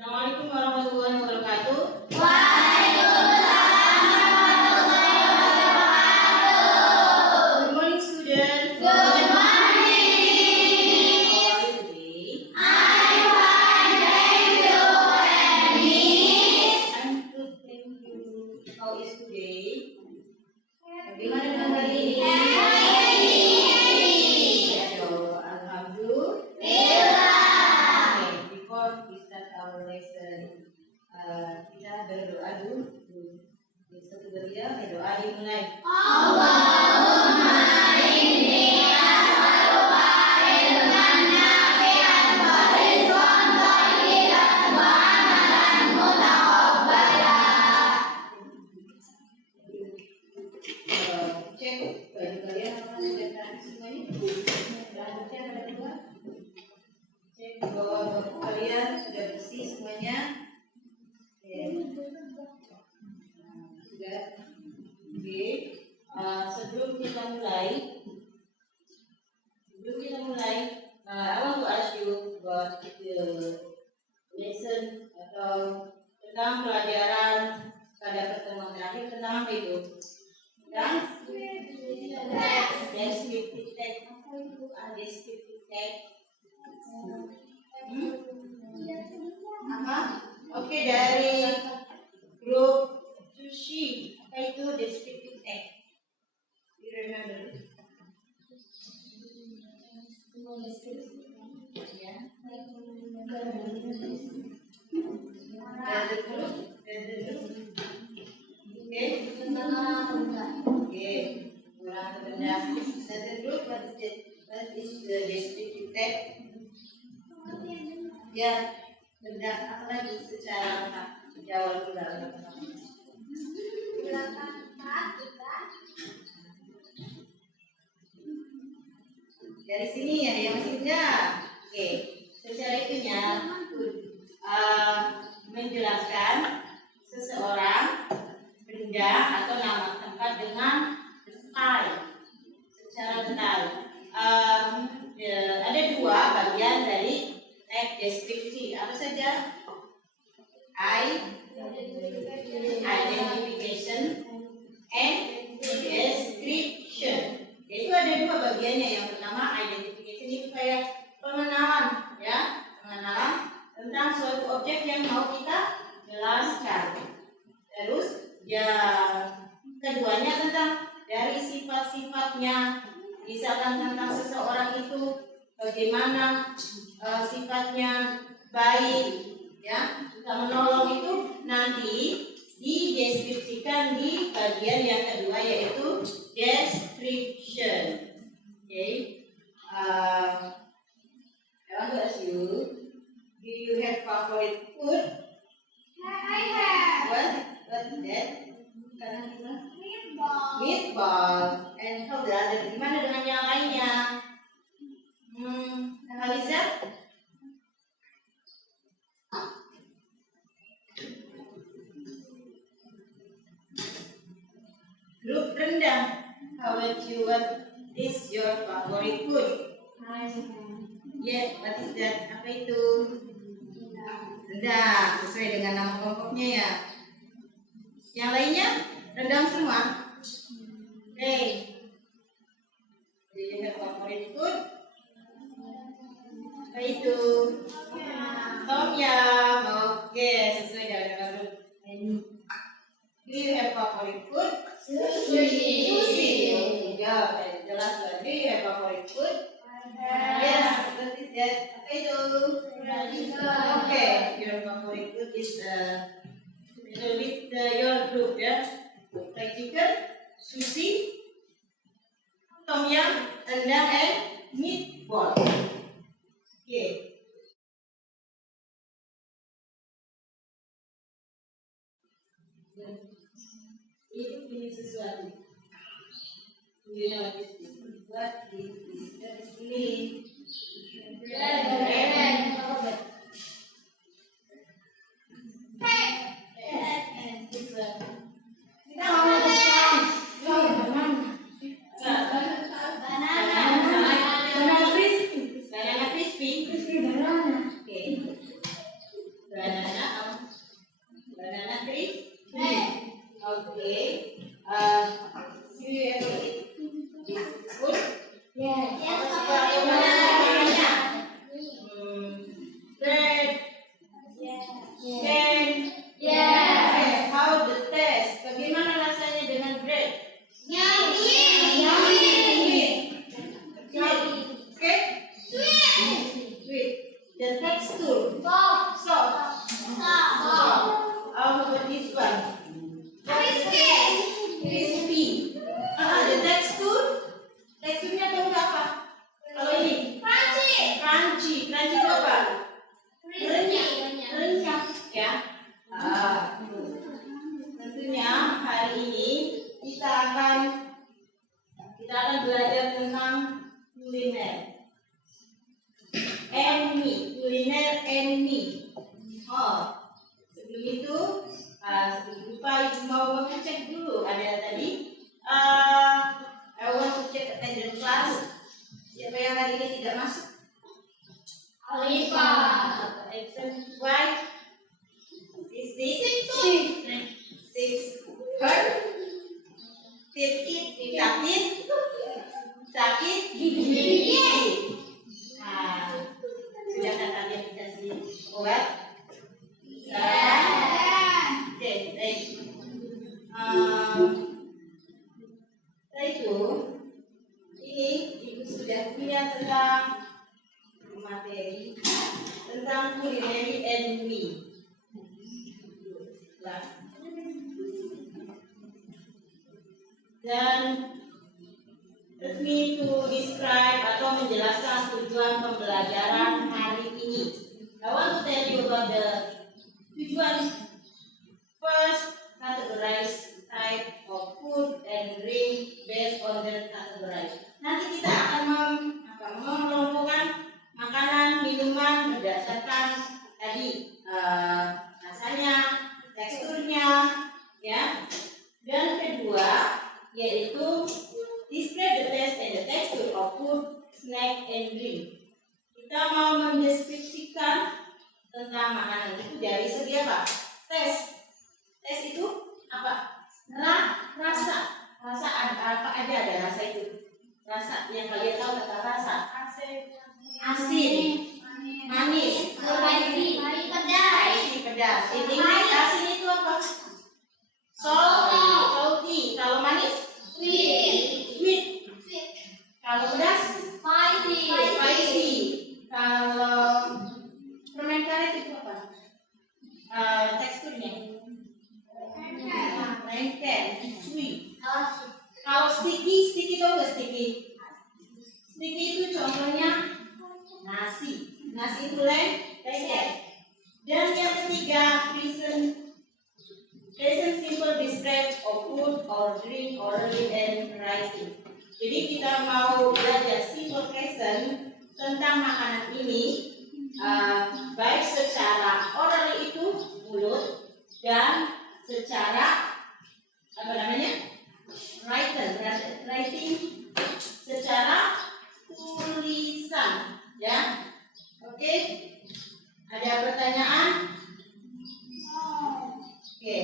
Assalamualaikum warahmatullahi wabarakatuh. Waalaikumsalam warahmatullahi wabarakatuh. Good morning, students. Good morning. How are you today? I'm fine, thank you. And Miss? I'm good, thank you. How is today? Bagaimana dengan hari ini? Alhamdulillah. Okay, before we start our lesson, kita berdoa dulu. Satu berdoa, berdoa dimulai. Allahumma inni as'aluka ilman nafi'an wa rizqan thayyiban wa amalan mutaqabbalan. Cek baju kalian apakah sudah rapi semuanya? Rambutnya pada keluar? Cek bahwa baju kalian sudah bersih semuanya. Sudah. Oke. Sebelum kita mulai, I want to ask you about the lesson atau tentang pelajaran pada pertemuan terakhir tentang apa itu? Descriptive text. Apa itu? Descriptive text. Apa? Oke, dari grup Sushi. Apa itu descriptive text? You remember? Ya. Dari grup. Oke. Kurang rendah. Dari grup, what is the descriptive text? Ya, rendah. Apa lagi secara lengkap? Jawab dulu. Dari sini ada yang masih enggak? Oke, secara itunya menjelaskan seseorang, benda atau nama tempat dengan detail, secara detail. Ada dua bagian dari teks deskripsi. Apa saja? Identification and description. Itu ada dua bagiannya. Yang pertama identification itu kayak pengenalan, ya, pengenalan tentang suatu objek yang mau kita jelaskan. Terus yang keduanya tentang dari sifat-sifatnya, misalkan tentang seseorang itu bagaimana sifatnya baik, ya, kita menolong itu nanti dideskripsikan di bagian yang kedua yaitu description. Okay. I want to ask you, do you have favorite food? I have What is that? Meatball. And how the other? Gimana dengan yang lainnya? Haliza? Grup rendang. How about you? What is your favorite food? Yeah, what is that? Apa itu? Rendang. Sesuai dengan nama kelompoknya ya. Yang lainnya rendang semua. Okay. Do you have favorite food? Apa itu? Tom yum. Oke, sesuai dengan nama grup. Do you have favorite food? Sushi. Ya, jelas lah. Do you have favorite food? Yes. What is that? Apa itu? Okay. Your favorite food is with your group, ya. Fried chicken, sushi, tom yum, rendang, and meatball. Okay. Ini sesuatu. Ini what is this? What is this? That is ini. Banana crispy. Okay. Banana Tekstur. Soft. Soft. How about this one? Crispy. The teksturnya tahu nggak apa? Kalau ini crunchy itu apa? Renyah, ya. Tentunya hari ini kita akan belajar tentang kuliner and me. Sebelum itu, sebelum lupa, ibu mau ngecek dulu. Ada tadi, I want to check attendance class. Siapa yang hari ini tidak masuk? Absent. Why? Is this six? Her? Sakit? Gigi. Sudahkah kalian dikasih obat? Oke, baik. Setelah itu, ini ibu sudah punya tentang materi tentang culinary and me. Dan let me to describe atau menjelaskan tujuan pembelajaran hari ini. I want to tell you about the tujuan. First, categorize type of food and drink based on their category. Nanti kita akan mengelompokkan makanan, minuman berdasarkan tadi rasanya, teksturnya, ya. Dan kedua, yaitu describe the taste and the texture of food, snack, and drink. Kita mau mendeskripsikan tentang makanan itu dari segi apa? Tes itu apa? Rasa apa aja ada rasa itu. Rasa yang kalian tahu kata rasa. Asin, manis, pedas. Ini asin itu apa? Salty. Kalau manis? Sweet. Kalau pedas? Spicy. Kalau permen karet itu apa? Teksturnya? Lengket, sweet. Kalau sticky tahu nggak sticky? Sticky itu contohnya nasi itu lengket. Dan yang ketiga, present simple describe of food or drink orally and writing. Jadi kita mau belajar simple present tentang makanan ini, baik secara orally itu mulut dan secara writing secara tulisan, ya. Oke. Ada pertanyaan? Oke.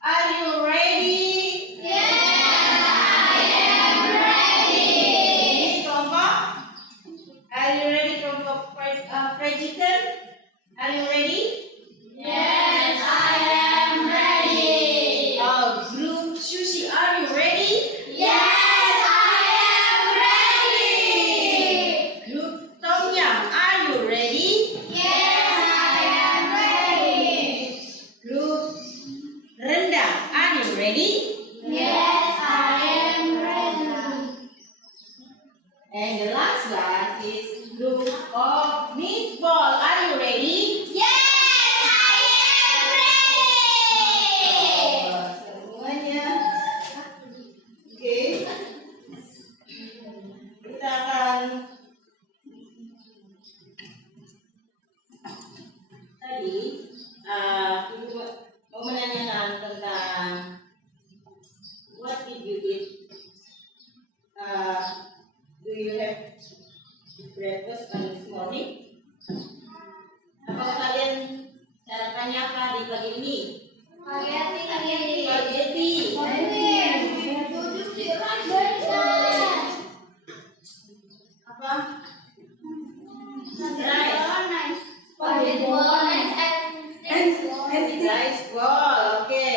Are you ready? Are you ready, kelompok Prejitan? Are you ready? Yes, I am ready. Group Sushi, are you ready? Yes, I am ready. Group Tom Yum, are you ready? Yes, I am ready. Group Rendang, are you ready? Yes, I am ready. And the last one is group of Meatball, are you ready? Yes, I am ready. Semuanya. Oke. Kita akan tadi ibu mau menanyakan tentang what did you eat? Do you have breakfast on this morning? Apakah kalian sarapannya apa di pagi ini? Spaghetti. Apa? Rice ball. Oke.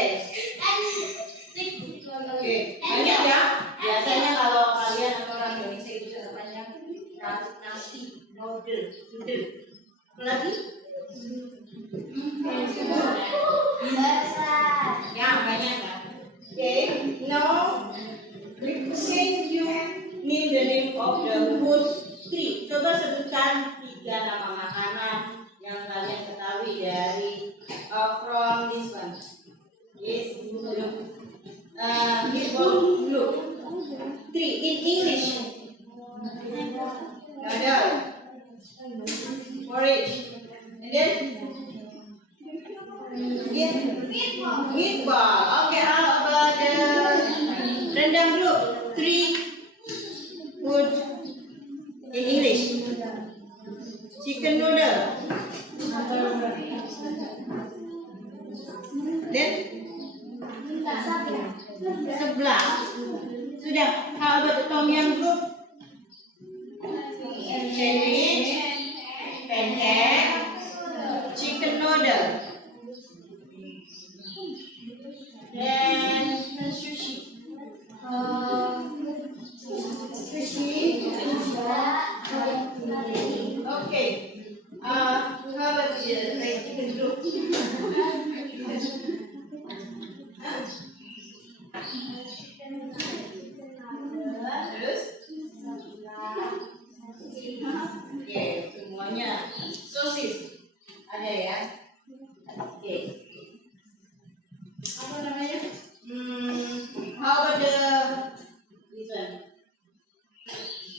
Oke. Banyak ya. Biasanya kalau kalian atau orang Indonesia itu sarapannya nasi, noodle. Apa lagi? Ya, banyak kan? Okay, now say you name the name of the food tree. Coba sebutkan 3 nama makanan yang kalian ketahui dari from this one. Yes, look. 3 in English. Noodle, porridge, and then meatball. Okay, how about the rendang group? 3 food in English. Chicken noodle. Then 11. Sudah. How about the tom yum group? Sandwich, pancake, chicken noodle, then sushi. Okay. How about the fried chicken group? Terus? Oke, semuanya sosis ada ya. Oke. Apa namanya? How about this one?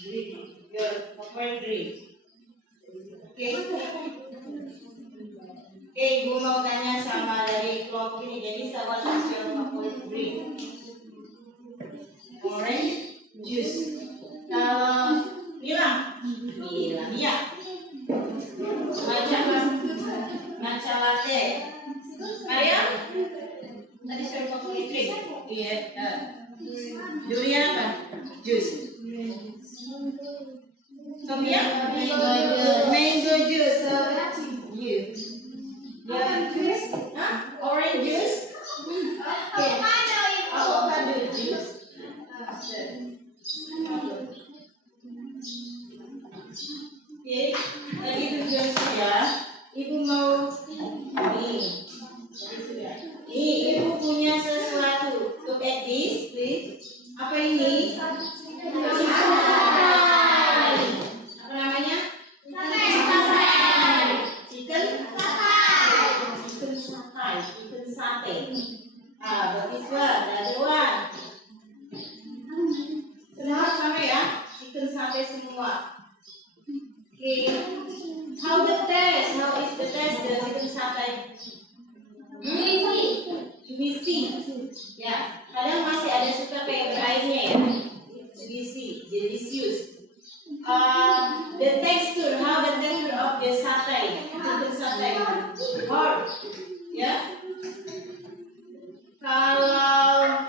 Drink. Your favorite drink. Oke. Oke, Ibu mau tanya sama dari kelompok ini. Jadi, what is your favorite drink? Orange juice. Kalau Mila ya. Matcha latte. Maria? Tadi saya favorite drink. Iya. Durian apa? Juice. Sophia? Mango juice. So you. Juice? Huh? Orange juice? Avocado juice. Oke, tadi tujuan saya, Ibu mau ini. Ini Ibu punya sesuatu. Look at this, please. Apa ini? Apa namanya? Chicken sate. Bagus one, ada one. Semua sama ya, chicken sate semua. Okay. How the taste? How is the taste the chicken sate? Juicy. Ya, kadang masih ada suka kayak berairnya ya. Juicy, delicious. The texture, how the texture of the sate, chicken sate? Hard. Ya. Kalau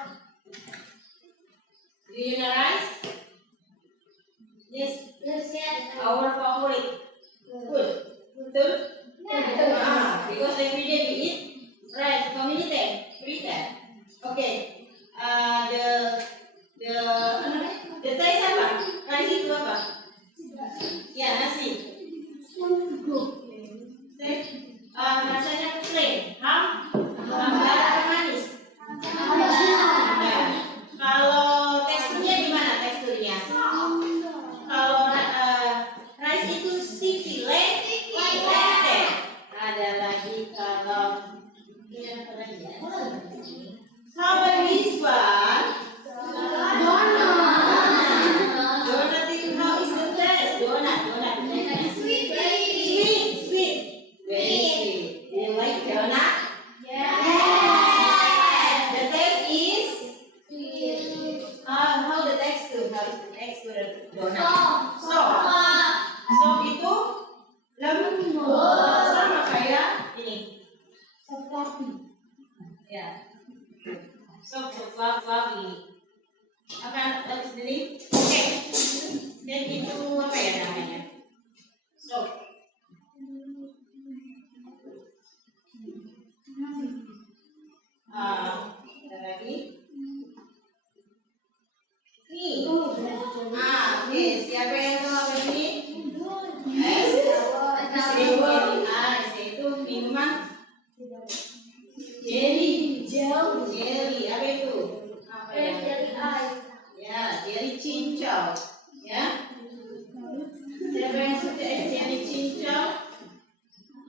do you know rice? Yes. Our favorite food. Betul? Because every day we eat rice. Community, Okay. The taste apa? Rice itu apa? Ya, nasi. Rasanya plain, hambar atau manis? Kalau teksturnya gimana teksturnya? Kalau rice itu sticky, lengket. Ada lagi kalau ini apa lagi ya? How about this one? Donut itu how is the taste? Donut. Sweet. Very sweet. Do you like donut? The taste is how the texture? How is the texture of donut? Soft itu lembut, sama kayak ini. Ya. Soft fluffy. Apa habis ini? Oke. Dan itu apa ya namanya? Soft. Ada lagi. Nih. Oke. Siapa yang tahu apa ini? cincau. Ya. Siapa yang suka es jelly cincau?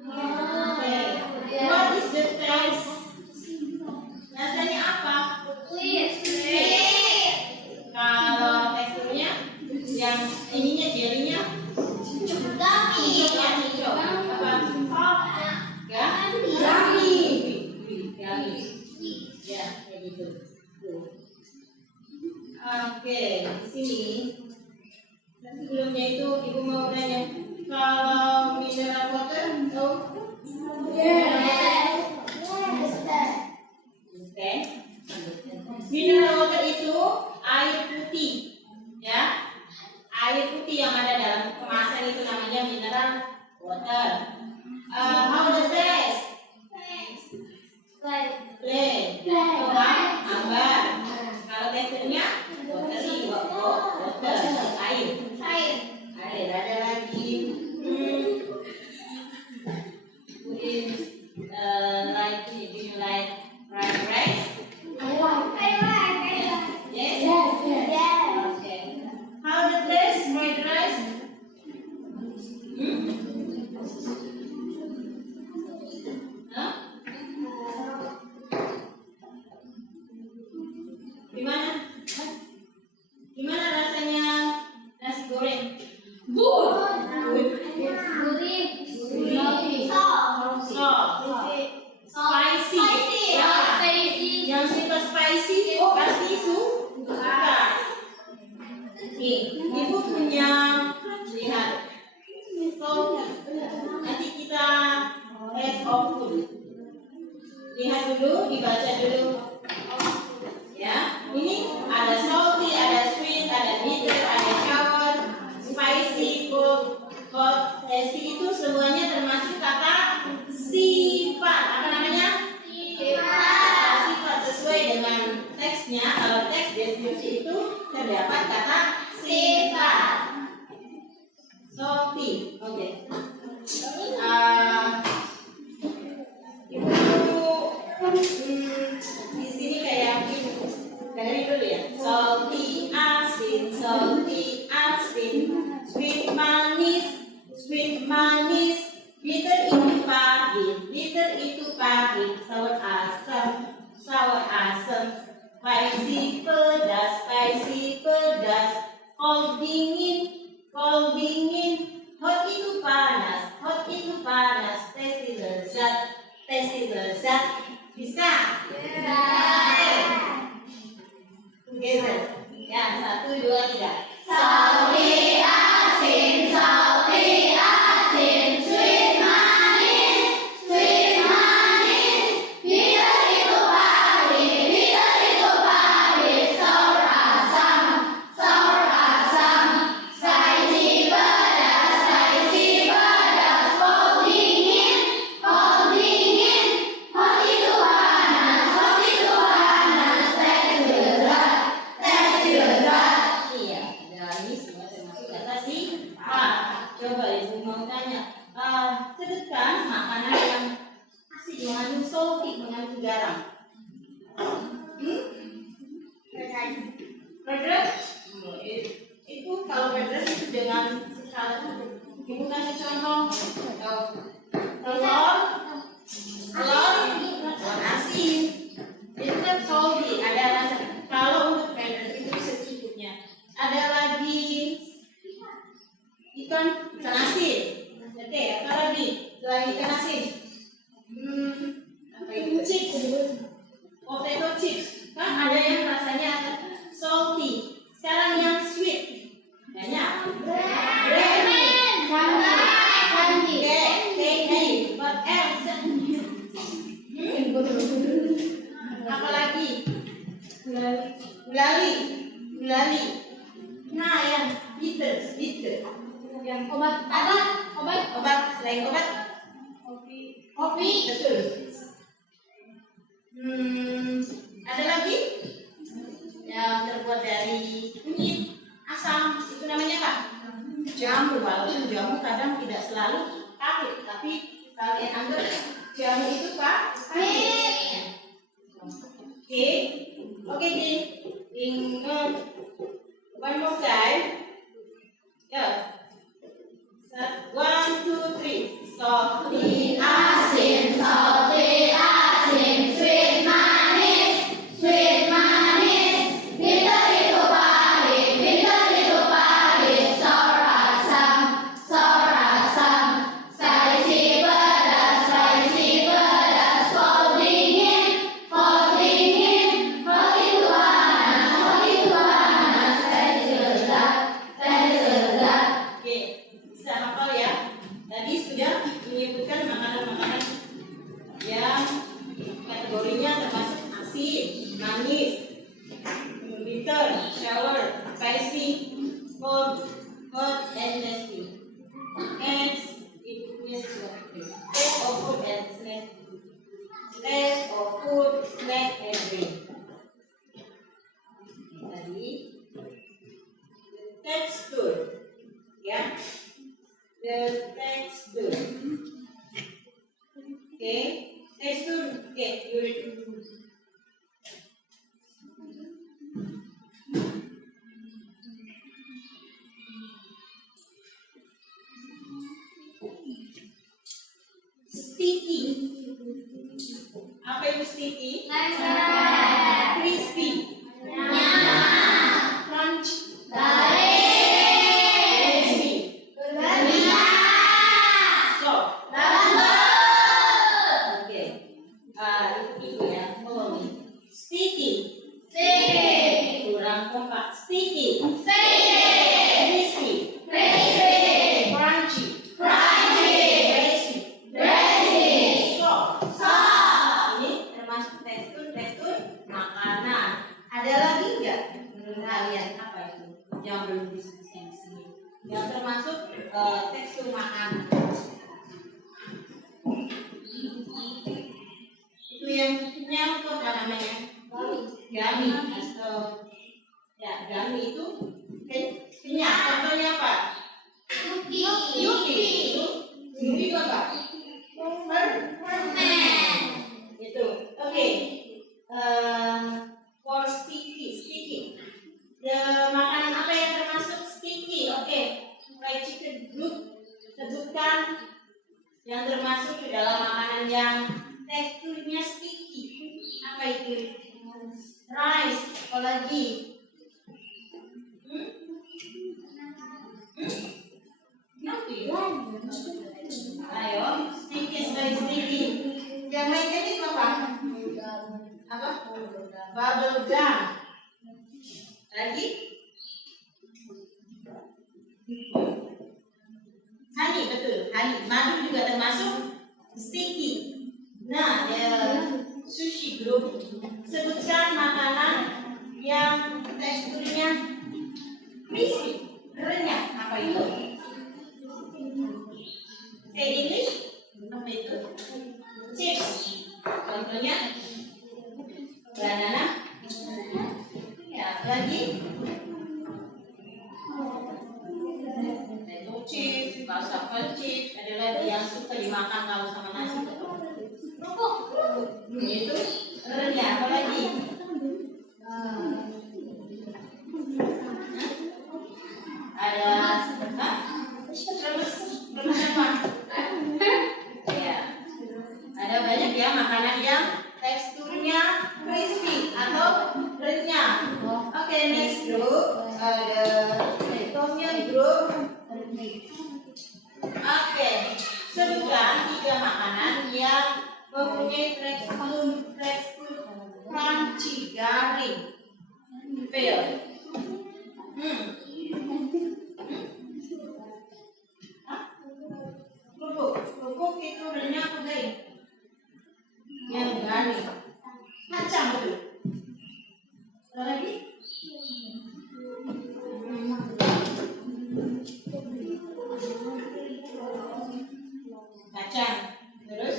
Oke. What is the taste? Rasanya apa? Kalau teksturnya yang ininya jelinya cincau. Apa? Gummy. Ya, kayak gitu. Oke, di sini. Sebelumnya itu ibu mau nanya, kalau mineral water tahu? Oke. Mineral water itu air putih, ya. Air putih yang ada dalam kemasan itu namanya mineral water. How the taste? Plain. Ambar. Kalau teksturnya watery, water, air. Ada lagi. Like, do you like fried rice? Yes. Okay. How the taste fried rice? Huh? Gimana rasanya nasi goreng? Good. Spicy. Yang suka spicy pasti suka. Nih, ibu punya, lihat. Nanti kita test of food. Lihat dulu, dibaca dulu. Ya, ini ada salty, ada sweet, ada bitter, ada sour, spicy, cold, hot, tasty, itu semuanya termasuk kata sifat. Apa namanya? Sifat sesuai dengan teksnya. Kalau teks deskripsi itu terdapat kata sifat. Salty, oke. Di sini kayak dengerin dulu ya. Salty, asin, sweet manis, bitter itu pahit, sour asam, spicy pedas, cold dingin, hot itu panas, tasty lezat, bisa? Together. Ya, 1, 2, 3. Salty, asin, sweet manis, bitter itu pahit, sour asam, spicy pedas, cold dingin, hot itu panas, tasty lezat. Iya, dan ini semua termasuk kata sifat. Coba ibu mau tanya, sebutkan makanan yang asin mengandung salty, mengandung garam. Pedas? Itu kalau pedas itu dengan sekali. Ibu kasih contoh. Telur asin. Itu kan salty, ada rasa. Kalau untuk pedas itu secukupnya. Ada lagi ikan asin. Oke, apa lagi selain ikan asin? Apa itu? Chips. Potato chips. Kan ada yang rasanya salty. Sekarang yang sweet. Banyak. Candy. What else? Apa lagi? Gulali. Nah, yang bitter. Yang obat selain obat. Kopi. Betul. Ada lagi yang terbuat dari kunyit, asam, itu namanya apa? Jamu. Walaupun jamu kadang tidak selalu pahit, tapi kalian anggap jamu itu pahit. Oke, ingat One more time. Go. 1, 2, 3. Salty. Asin, salty, asin, sweet, manis, sweet, manis, bitter itu pahit, sour, asam, spicy, pedas, cold, dingin, hot itu panas, spicy, lezat. Oke, bisa hafal ya. Tadi sudah menyebutkan makanan-makanan yang kategorinya termasuk asin, manis, bitter, sour, spicy, cold, hot, and tasty. And itu punya sesuatu. Taste of food and snack. Taste of food, snack, and drink. Tadi texture, ya. The texture. Okay, texture. Okay, you read. Sticky. Apa itu sticky? Crispy. Crunch. Crispy. Soft. Oke. Itu ya. Follow me. Sticky. Kurang kompak. Sticky. Crispy. Crunchy. Soft. Ini termasuk tekstur makanan. Ada lagi nggak menurut kalian apa itu yang belum disebutkan di sini? Yang termasuk tekstur makanan. Itu yang atau apa namanya? Gummy atau ya gummy itu kenyal. Contohnya apa? Yuki. Yuki itu apa? Itu. Oke. For sticky. Makanan apa yang termasuk sticky? Oke. Fried chicken group sebutkan yang termasuk ke dalam makanan yang teksturnya sticky. Apa itu? Rice. Apalagi? Ayo, sticky, sticky. Yang lainnya itu apa? Bubble gum. Lagi? Honey, betul. Honey. Madu juga termasuk sticky. Nah, sushi group. Sebutkan makanan yang teksturnya crispy, renyah. Apa itu? Say English. Apa itu? Chips. Contohnya banana. Ya, lagi potato chips, cassava chips. Ada lagi yang suka dimakan kalau sama nasi. Itu renyah. Apa lagi? Ada remes apa? Ya. Ada banyak ya makanan yang teksturnya crispy atau renyah. Oke, next group ada Tom Yum group. Oke, sebutkan 3 makanan yang mempunyai tekstur crunchy, garing. Fail. Kerupuk itu renyah atau garing? Yang garing. Kacang betul. Ada lagi? Kacang. Terus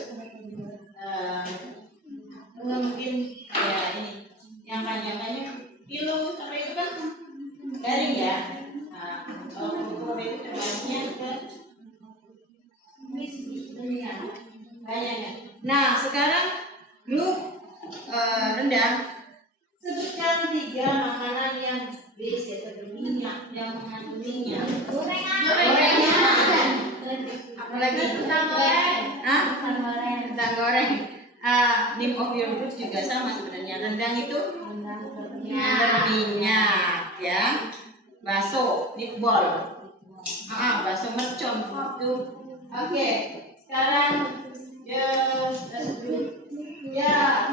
mungkin ya ini yang panjang-panjang pilu sampai itu kan garing ya. Nah, kalau kerupuk itu termasuknya ke banyaknya. Nah, sekarang grup rendah sebutkan 3 makanan yang base atau minyak yang mengandung minyak. Gorengan. Apalagi Kentang goreng. kentang goreng. Name of your fruit juga sama sebenarnya. Rendang itu berminyak, ya. Bakso, meatball. Bakso mercon itu. Oke, sekarang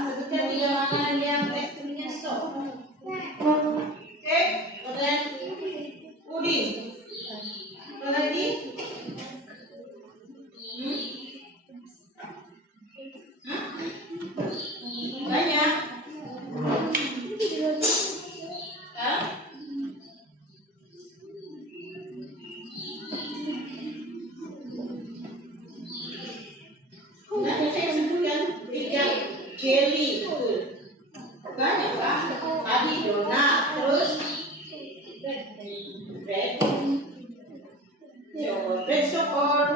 sebutkan 3 makanan yang teksturnya soft. Oke, kemudian puding. Apa lagi? Banyak. Saya sebutkan 3 jelly, betul. Banyak Pak. Tadi donat, terus bread. Bread soap or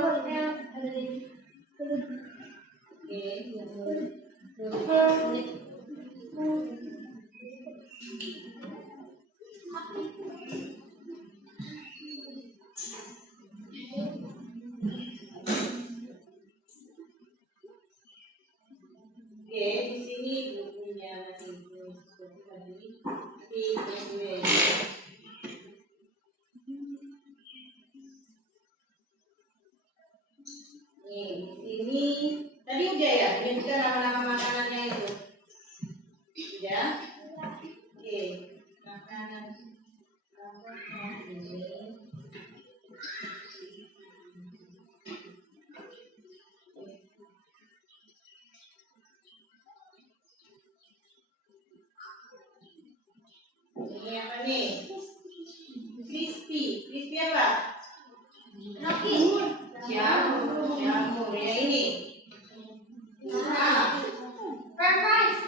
Oke, di sini bukunya masih belum seperti tadi. Tapi gue nih di sini tadi udah ya, menyebutkan nama-nama makanannya itu. Udah? Oke, makanan apa ini? Ini apa nih? Crispy apa? Jamur ya ini. French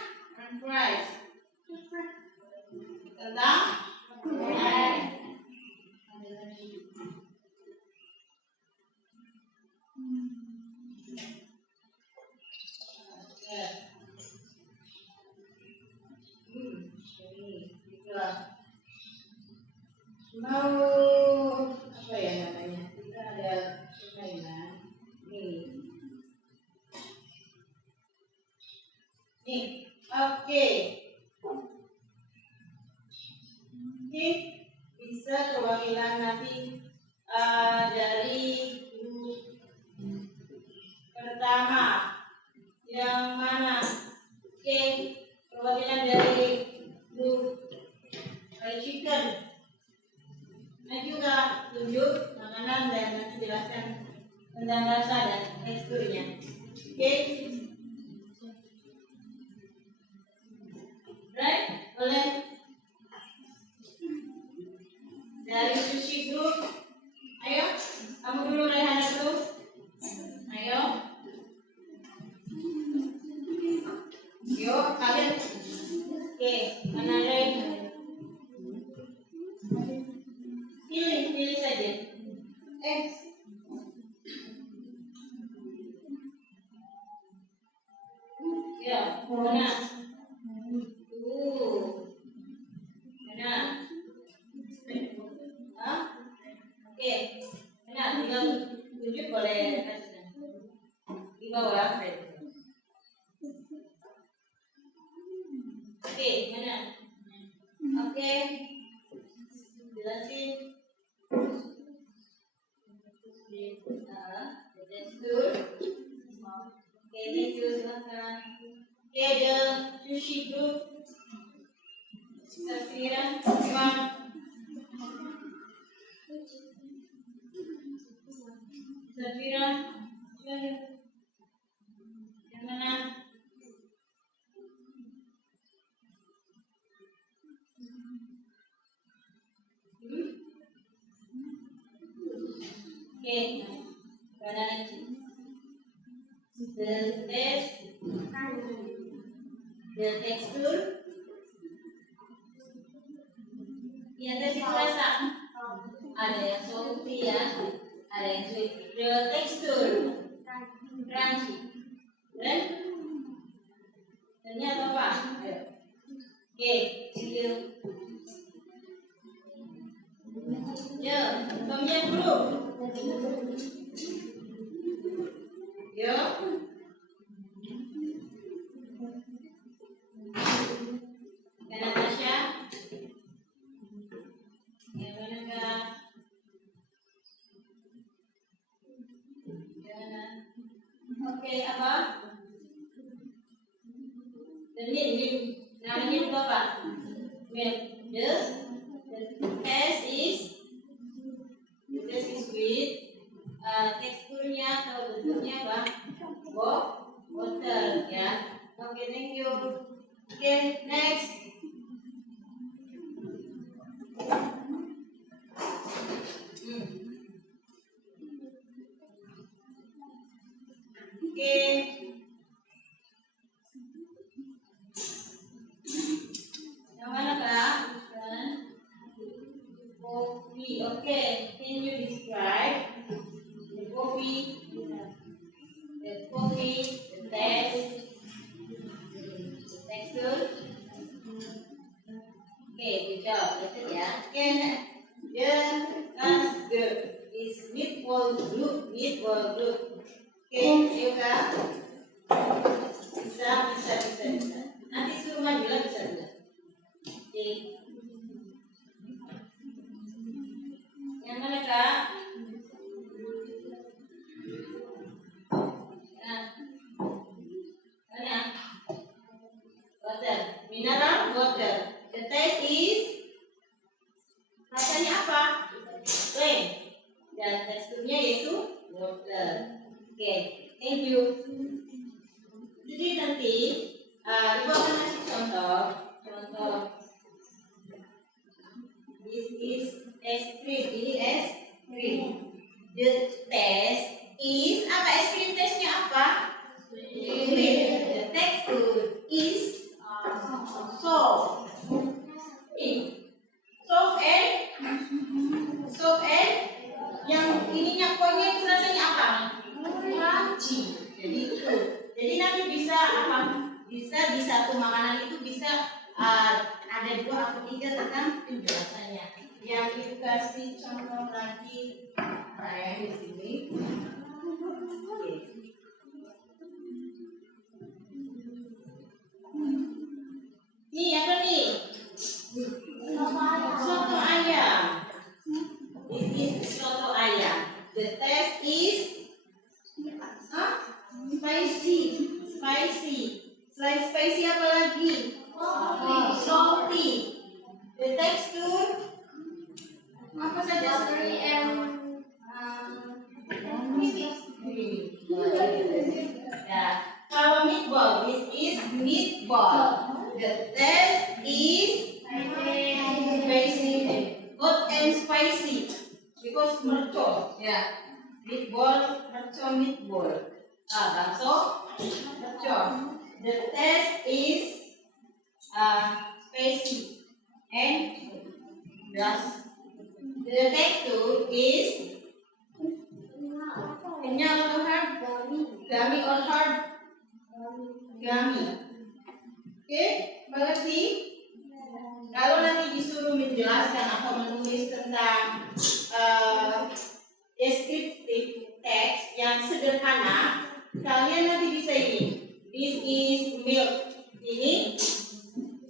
fries. Kentang? Mau apa ya namanya? Kita ada permainan. Nih, oke. Mungkin bisa kewakilan nanti dari grup pertama yang mana? Oke, perwakilan dari grup chicken. Nah juga tunjuk makanan dan nanti jelaskan tentang rasa dan teksturnya. Oke. Right? Oleh dari sushi group. Ayo, kamu dulu Rehana dulu. Ayo. Yuk, kalian. Oke, mana Rey? Pilih saja. Ya, mana? Mana? Oke, mana? Tinggal tunjuk boleh di bawah. Oke, mana? Oke, jelasin. Tekstur. Oke, tekstur silakan. Oke, ada sushi group. Safira, Iwan. Safira, yang mana? Oke, banana chips. The texture. Yang tes itu rasa. Ada yang salty ya, ada yang sweet. The texture crunchy. Dan ternyata apa? Ayo. Oke, see you. Ya, tomnya belum. Ya. Kak Natasha. Yang mana Kak? Jangan. Oke, apa? Dan min. Namanya itu apa? Min. The test is with teksturnya atau bentuknya apa? Water ya. Oke, thank you. Oke, next. Oke. Yang mana Kak? Coffee. Okay. Can you describe the coffee? The taste, the texture. Okay, good job. That's it ya. Can the custard is meatball group? Okay, ayo Kak. Bisa. Nanti suruh maju lah bisa. Oke. Yang mana Kak? Nah. Mana? Water. Mineral water. The taste is rasanya apa? Plain. Dan teksturnya yaitu water. Oke, thank you. Jadi nanti Ibu akan kasih contoh. This is es krim. Ini es krim. The taste is apa? Es krim taste-nya apa? Sweet. The texture is soft. Soft and yang ininya kuahnya itu rasanya apa? Crunchy. Jadi nanti bisa apa? Bisa di satu makanan itu bisa ada 2 atau 3 tentang penjelasannya. Yang Ibu kasih contoh lagi saya di sini. Nih apa nih? Soto ayam. This is soto ayam. The taste is spicy. Selain spicy apa lagi? Salty. The texture apa saja? Ya, kalau meatball, this is meatball. The taste is spicy, hot and spicy because mercon. Ya, meatball, meatball. Bakso, mercon. The taste is spicy and gas. The texture is kenyal atau hard? Gummy or hard? Gummy. Oke, mengerti? Kalau nanti disuruh menjelaskan atau menulis tentang deskriptif teks yang sederhana, kalian nanti bisa ini. This is milk. Ini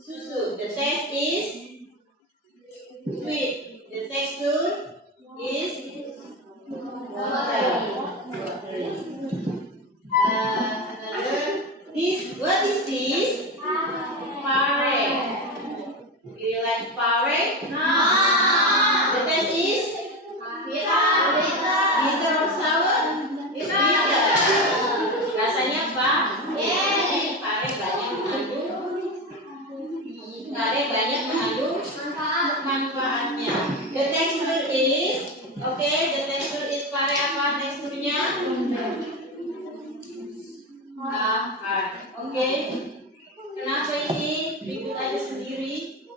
susu. The taste is sweet. The texture is water. What is this? Pare. Do you like pare? No. The taste is bitter or sour? Bitter. Rasanya apa? Pare banyak mengandung manfaatnya. The texture is the texture is pare apa teksturnya? Hard. Oke. Kenapa ini? Ribut aja sendiri.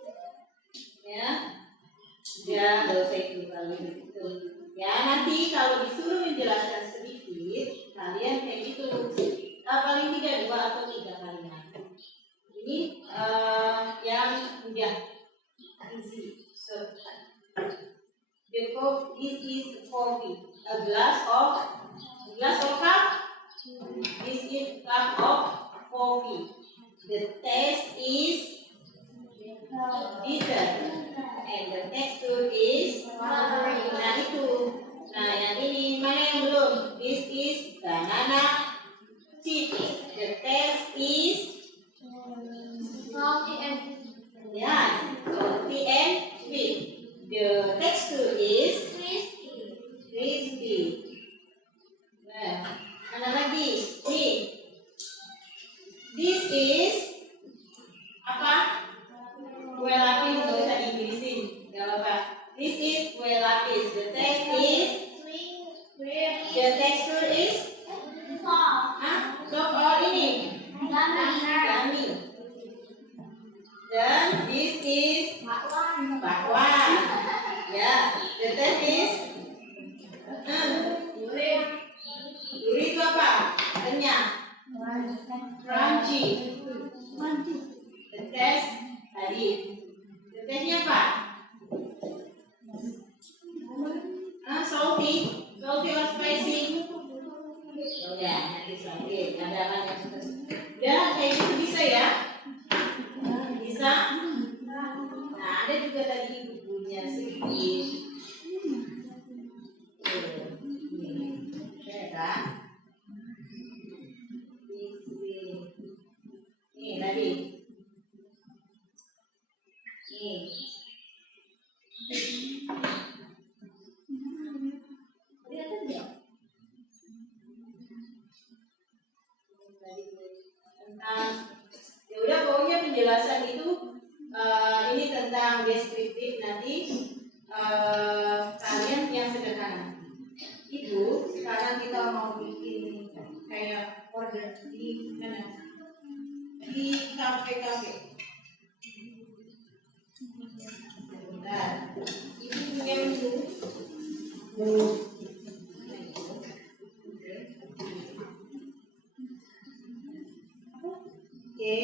Ya, nggak usah ikut kali gitu. Ya, nanti kalau disuruh menjelaskan sedikit, kalian kayak gitu. Paling 2 atau 3 kalimat. Ini yang udah easy. So, the This is coffee. A glass of cup. This is cup of coffee. The taste is bitter and the texture is nah itu. Nah yang ini mana yang belum? This is banana chips. The taste is salty and salty and sweet. The texture is crispy. Nah, mana lagi? Nih. This is apa? Kue lapis, nggak usah dibilisin, nggak apa-apa. This is kue lapis. The texture is soft or ini? Gummy. Dan this is bakwan. Ya, the taste is duri itu apa? Kenyang. Crunchy. The taste tadi. The taste-nya apa? Salty. Salty or spicy? Ya, nanti salty. Ada yang suka. Ya, kayak gitu bisa ya? Bisa? Nah, ada juga tadi bukunya sedikit. Ya kan? Nih tadi. Nih. Kelihatan nggak? Tentang ya udah pokoknya penjelasan itu ini tentang deskriptif nanti kalian yang sederhana. Ibu, sekarang kita mau bikin kayak order di mana? Di kafe-kafe. Nah, ibu punya menu. Oke,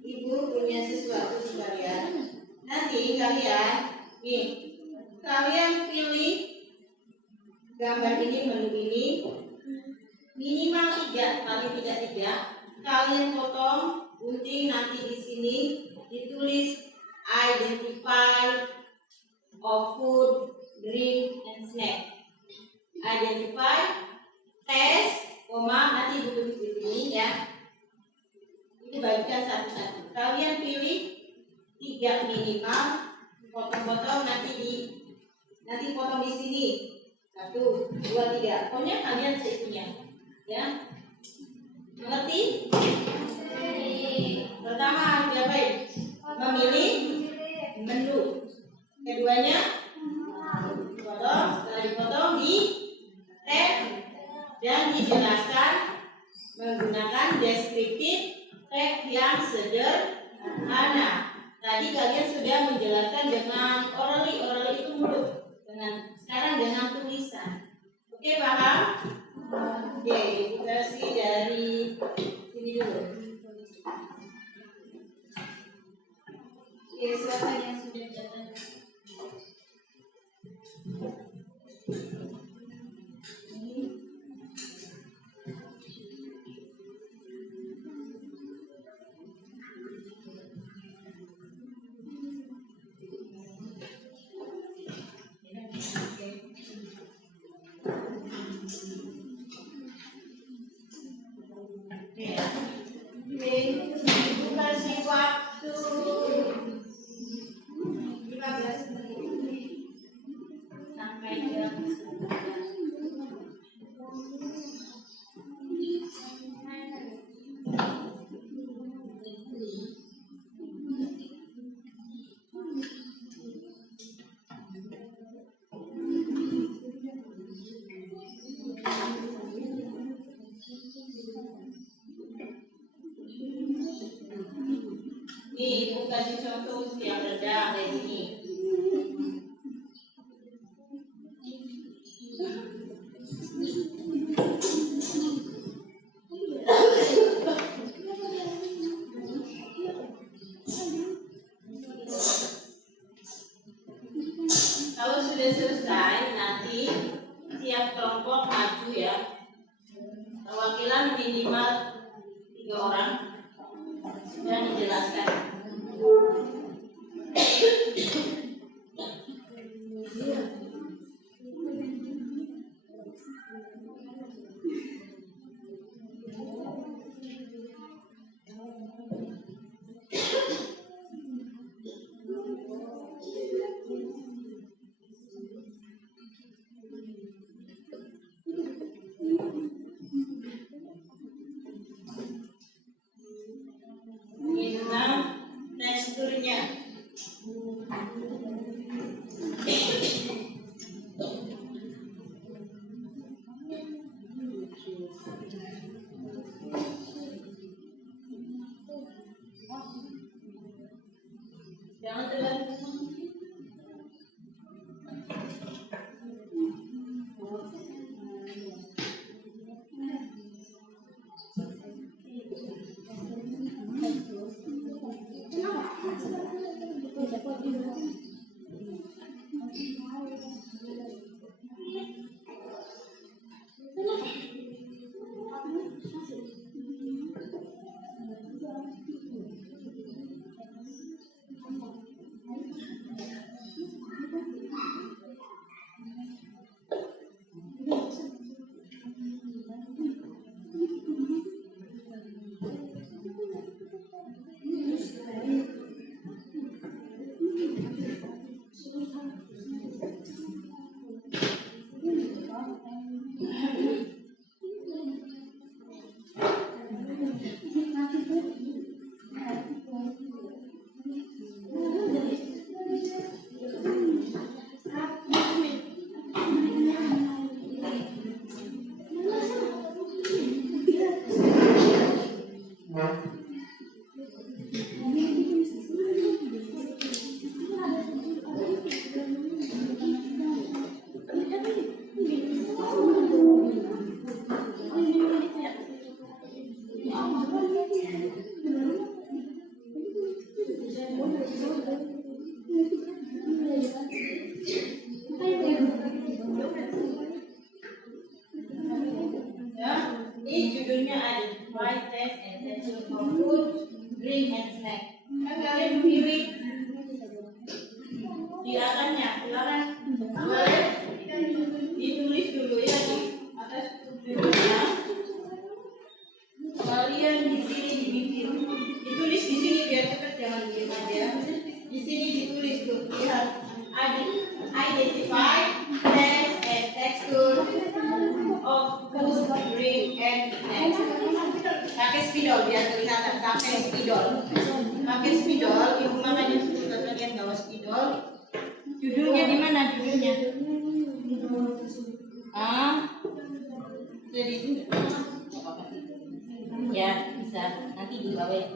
ibu punya sesuatu sekalian. Nanti kalian pilih gambar ini, menu ini, minimal 3, paling tidak 3. Kalian potong, gunting nanti di sini ditulis identify of food, drink, and snack. Identify, test, nanti ditulis di sini ya. Ini bagikan satu-satu. Kalian pilih 3 minimal, potong-potong nanti potong di sini. 1, 2, 3. Pokoknya kalian sepunya, ya. Mengerti? Pertama harus diapain? Memilih menu. Keduanya potong, setelah dipotong di tag dan dijelaskan menggunakan deskriptif tag yang sederhana. Tadi kalian sudah menjelaskan dengan orally itu mulut. Sekarang dengan tulisan. Oke, paham? Oke, ibu kasih dari sini dulu. Oke, silakan yang sudah datang. Ibu kasih waktu 15 menit sampai jam 9. Nih, ibu kasih contoh yang rendah kayak gini. Kalau selesai, nanti tiap kelompok maju ya. Perwakilan minimal 3 orang. Sudah dijelaskan. Gimana teksturnya? Jangan telan. Ya, ini judulnya ada white test and texture for food, drink and snack. Kan kalian pilih di atasnya, silakan boleh ditulis dulu ya di atas judulnya. Kalian di sini dibikin, ditulis di sini biar cepat, jangan diem aja. Di sini ditulis tuh, lihat. Identify taste and texture of food, drink, and snack. Pakai spidol biar kelihatan. Pakai spidol. Ibu makanya suruh kalian bawa spidol. Judulnya di mana judulnya? Jadi ya bisa nanti dibawa ya.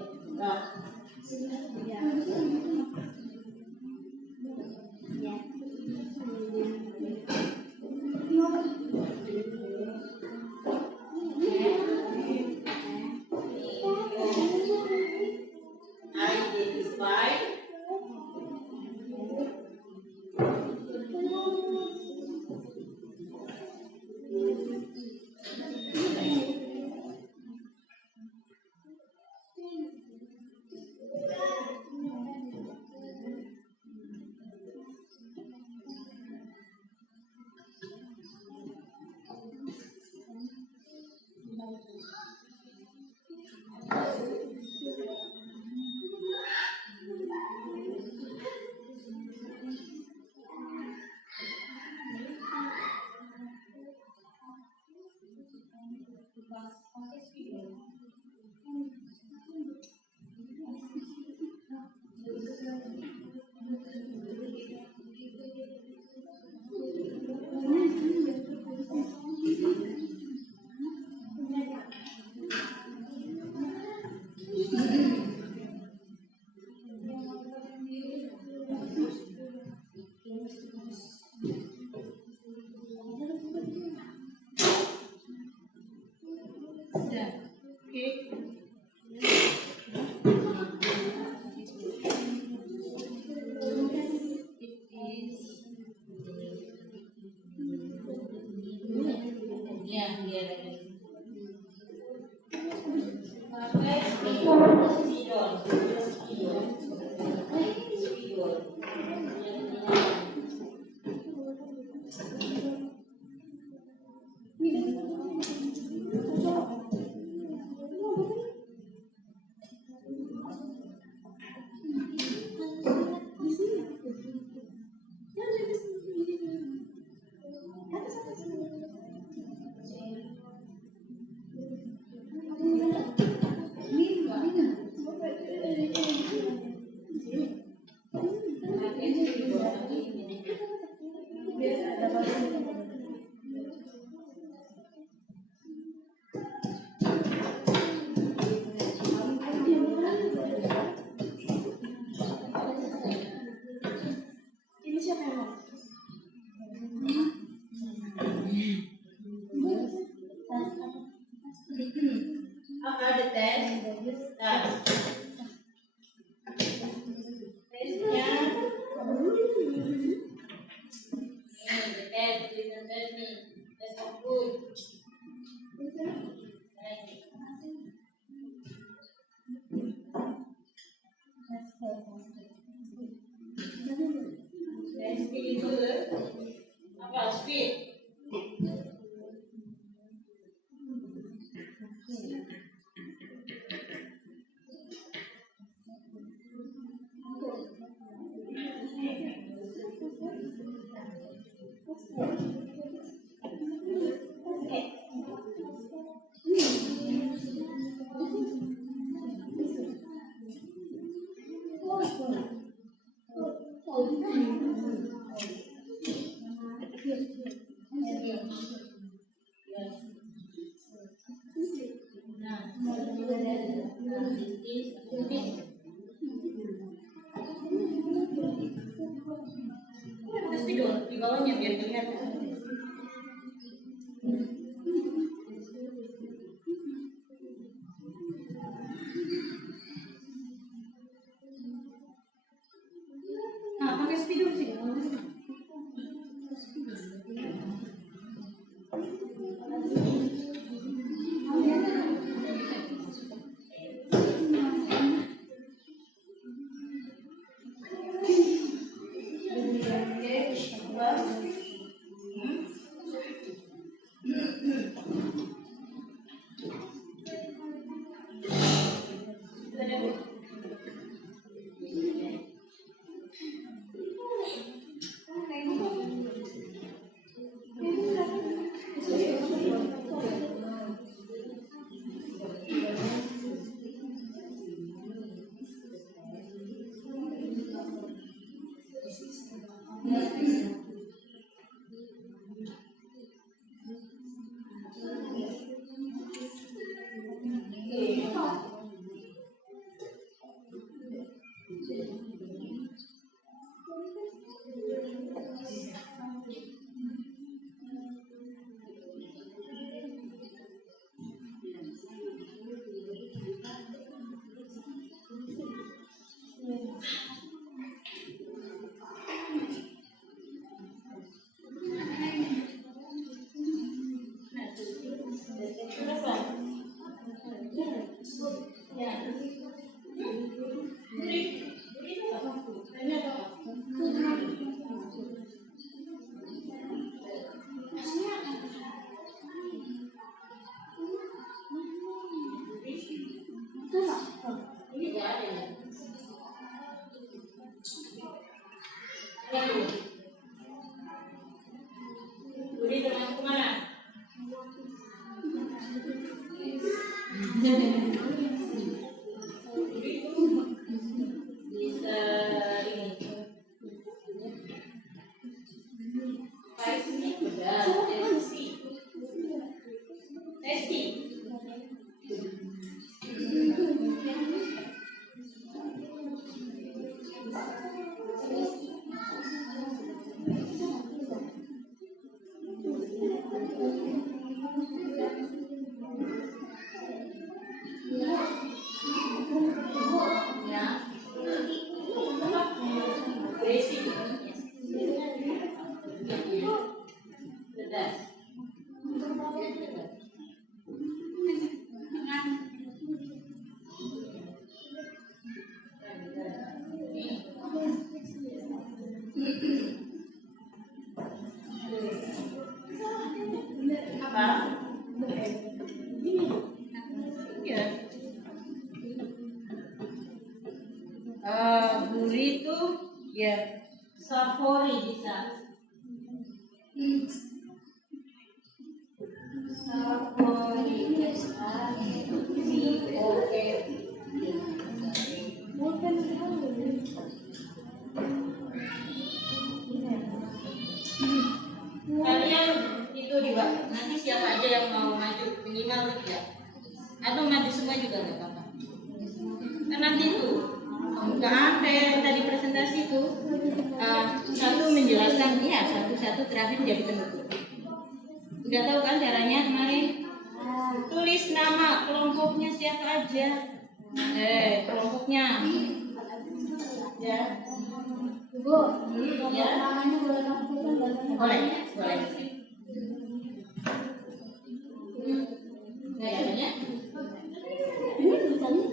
Ini siapa yang mau? Apa ada tes? Nah. Tesnya. Ini tes, tulisan tes nih. Tes fokus. Tes speed itu apa? Speed. Di bawahnya biar kelihatan. Nah, pakai spidol sih. Budi teman kemana? Bisa ini. Testing benar. Testing. Gurih itu ya sapori bisa. Sapori Kalian itu nanti siapa aja yang mau maju minimal 3 atau maju semua juga nggak apa-apa. Kan nanti itu pembukaan kayak tadi presentasi itu satu menjelaskan satu terakhir jadi penutup. Udah tahu kan caranya kemarin? Tulis nama kelompoknya siapa aja. Kelompoknya. Ya. Bu, Ya. namanya boleh aku Boleh. Kayaknya. Ini tulisannya.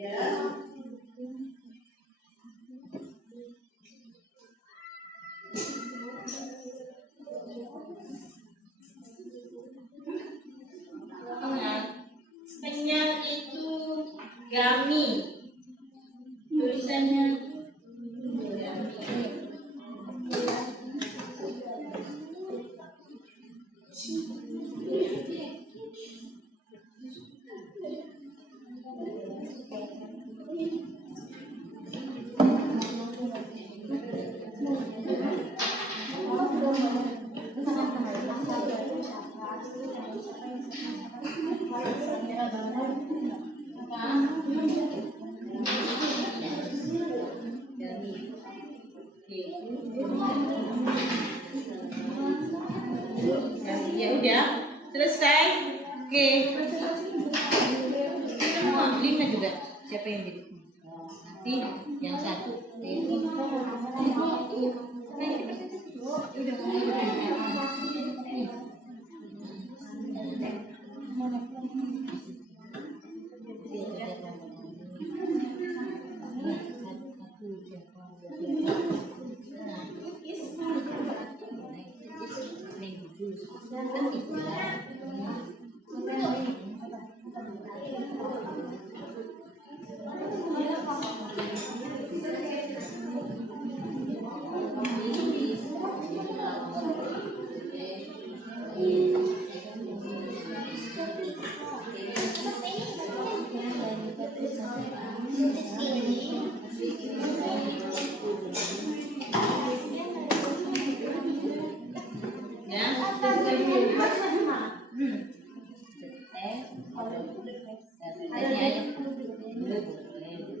Ya. Kenyal itu gami. Tulisannya ya udah selesai. Oke. Semua 5 juga. Siapa yang jadi? Nanti yang satu.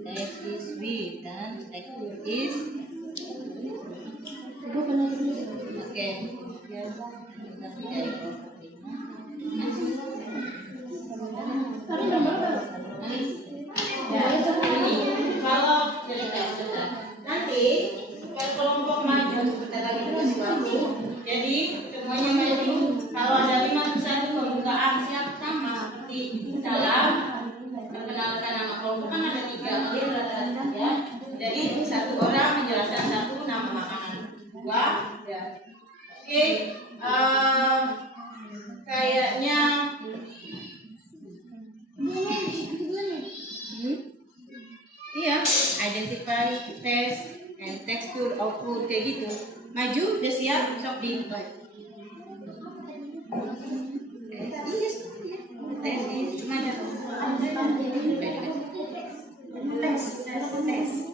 Text is we dan tekstur is oke. Nanti dari kelompok 5. Ya, ini kalau cerita nanti kelompok maju kita lagi sesuatu. Jadi semuanya maju. Kalau ada 5 satu pembukaan siap sama di dalam perkenalkan nama kelompok kan ada 3 kali ya. Jadi 1 orang menjelaskan 1 nama makanan. 2 ya. Oke, kayaknya iya, identify, test, and texture of food kayak gitu. Maju, udah siap, sok di tes maju. Tes.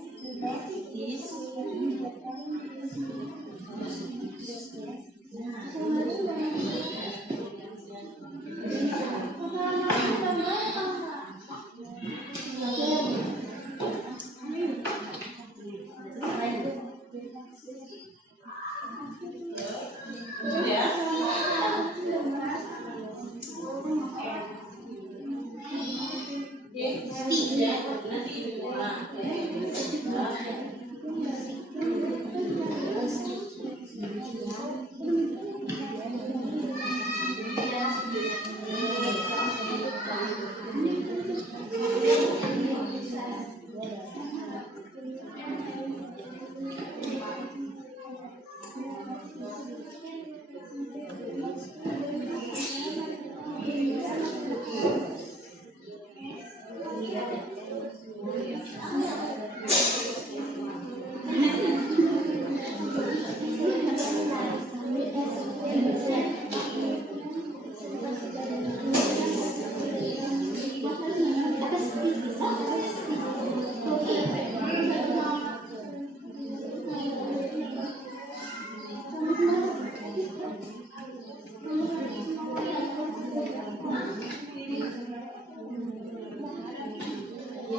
Okay,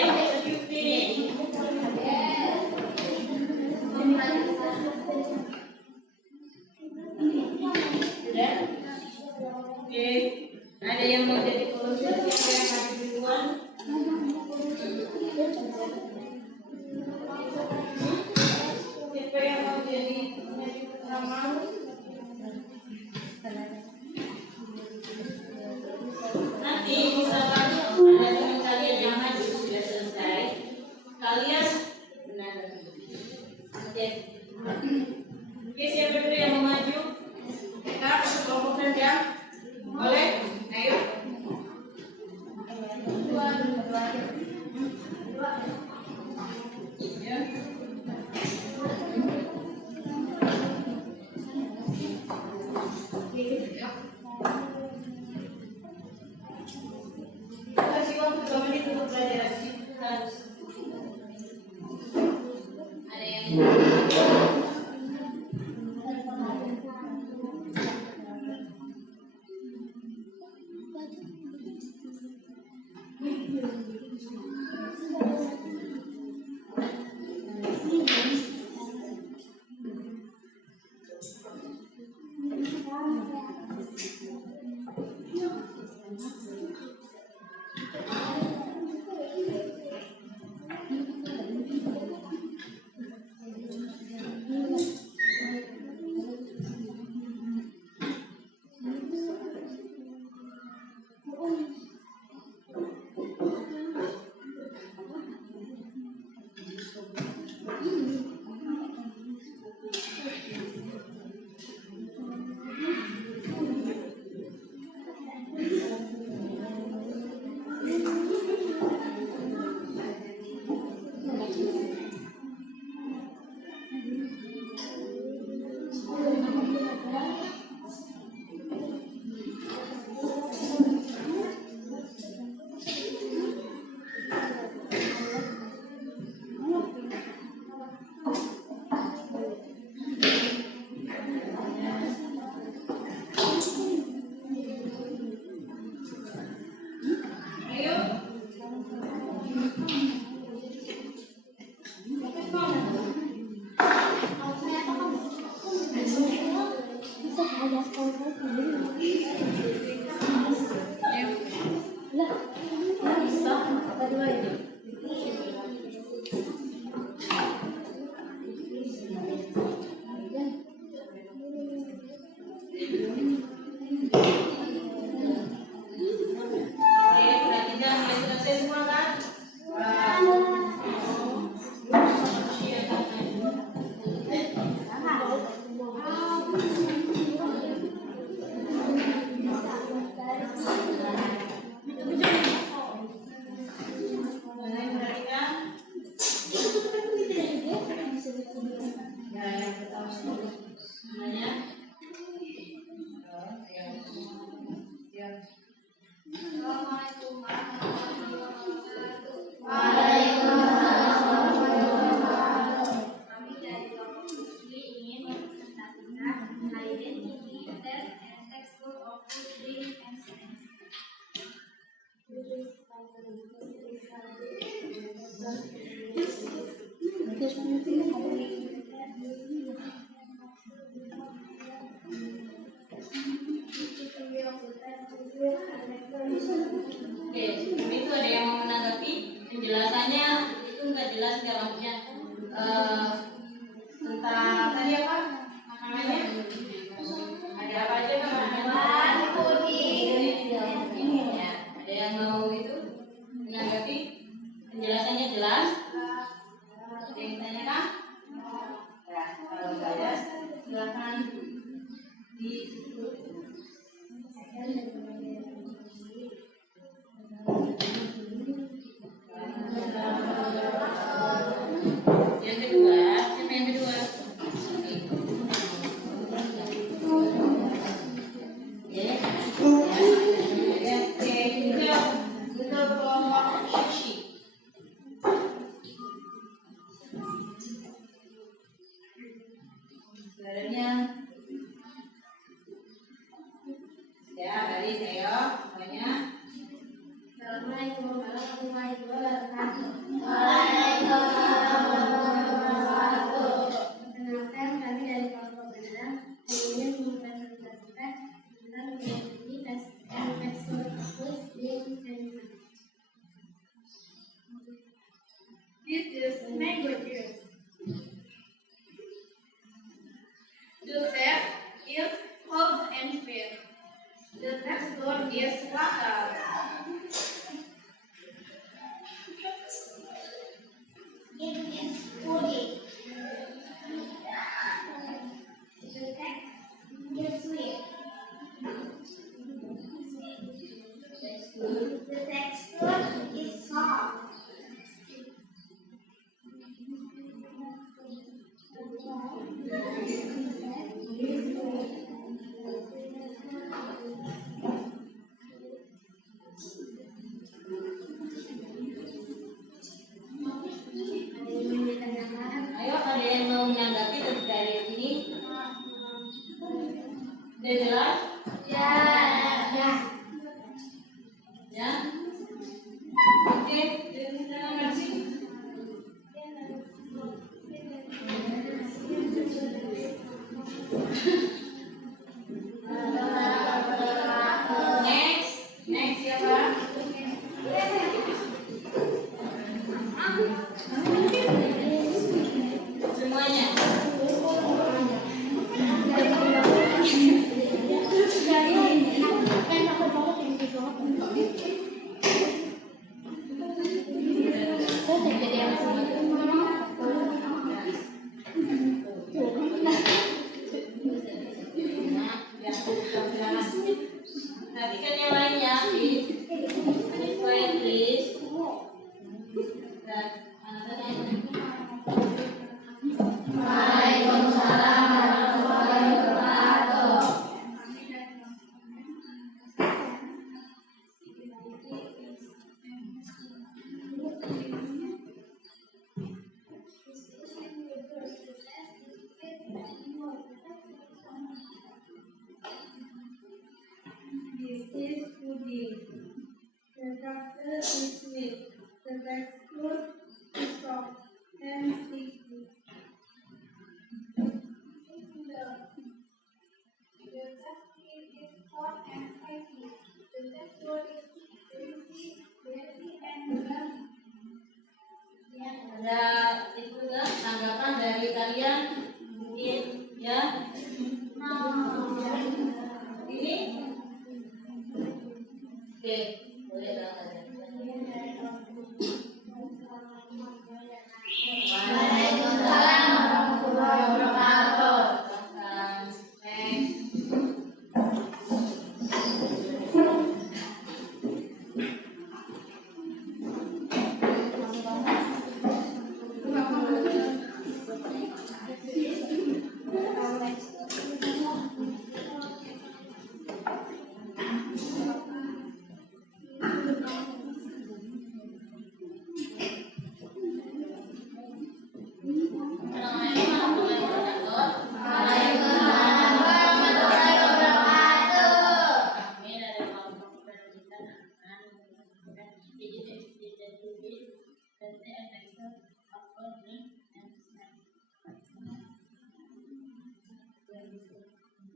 have you finished? Sudah? Oke, ada yang mau jadi pengurus? Siapa yang maju duluan? Siapa yang mau jadi maju pertama? Nanti misalkan ada teman kalian yang maju sudah selesai, kalian benar. Oke. Oke, siapa dulu yang mau maju? Kita kelompokkan ya. Boleh? Ayo. Ya. Kasih waktu 2 menit untuk belajar. Ada yang Oke, itu ada yang mau menanggapi penjelasannya itu nggak jelas nggak maksudnya tentang tadi apa makanannya ada apa aja makanannya puding ini ya ada yang mau itu menanggapi penjelasannya jelas ada yang ditanyakan ya kalau nggak ada silakan ditutup. Yang kedua, siapa yang kedua? Oke, untuk kelompok sushi. This is mango juice. The taste is cold and sweet. The texture is water. It is fruity. The text is sweet. The texture is soft. Ayo, ada yang mau menanggapi dari ini? Sudah jelas? Ya. Ya? Oke, terima kasih. Next siapa? Semuanya. Perhatikan yang lainnya, please. Please quiet, please. Dan Waalaikumsalam warahmatullahi wabarakatuh. This is pudding. The texture is sweet. The texture is soft and sticky. The texture is hot and spicy. The texture is juicy, and yummy. ada itu enggak tanggapan dari kalian? Mungkin ya. Ini? Oke, boleh banget. Waalaikumsalam warahmatullahi wabarakatuh. Next.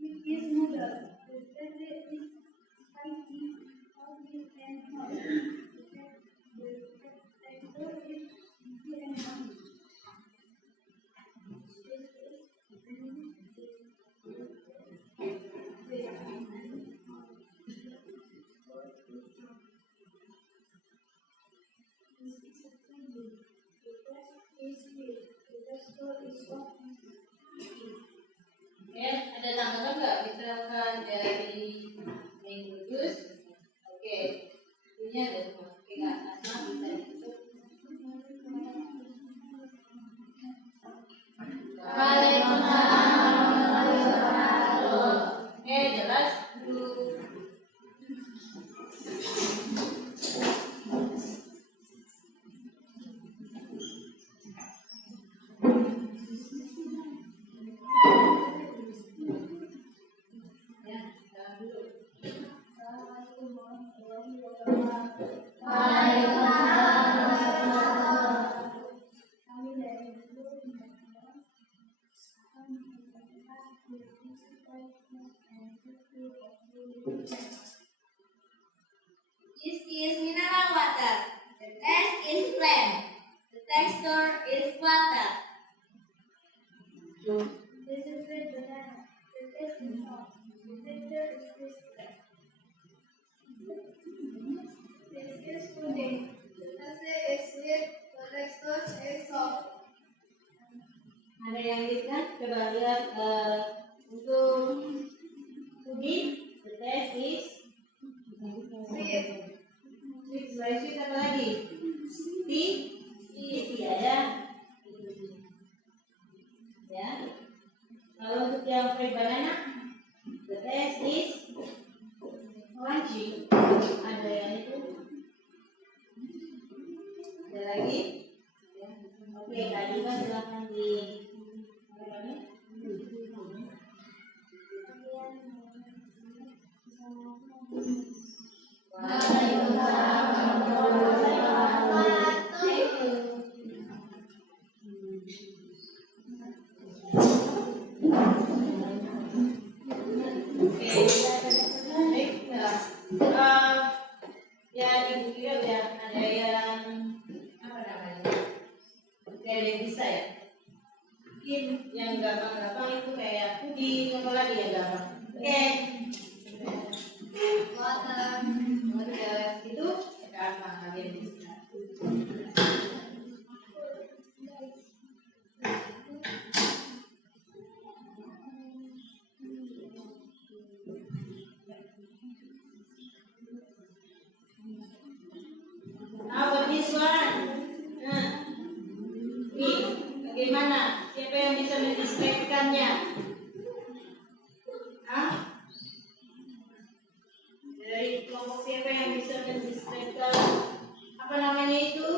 This is noodle. The texture is spicy, salty, and hot. The texture is juicy and yummy. Oke, ada tanggapan nggak? Misalkan dari mango juice. Oke, punya ada semua. Oke, Kak Asma bisa ditutup. Waalaikumsalam warahmatullahi wabarakatuh. Oke, jelas dulu. texture is water. This is red banana. The taste is soft. The texture is crispy. This is pudding. The texture is sweet. The texture is soft. Ada yang lihat kan? Coba lihat untuk puding, the taste is Sweet. sweet. Selain sweet apa lagi? Sticky ada. Ya. Kalau untuk yang fried banana, the taste is crunchy. Ada yang itu. Ada lagi? Ya. Oke, Kak Diva silakan di ya ibu kira ya ada yang apa namanya? Ada yang bisa ya? Mungkin yang gampang-gampang itu kayak puding, apa lagi yang gampang? Oke. Water itu gampang kalian bisa. How about this one? Nih, bagaimana? Siapa yang bisa mendeskripsikannya? Hah? Dari kelompok siapa yang bisa mendeskripsikan apa namanya itu?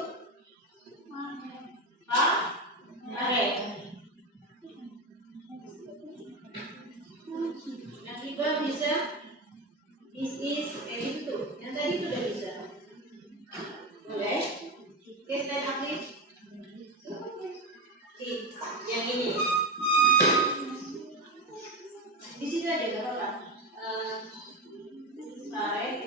Mare. Yang Iba bisa? This is itu. Yang tadi itu udah bisa. Boleh? Oke, stand up please. Yang ini. Di situ aja gak apa-apa. Right.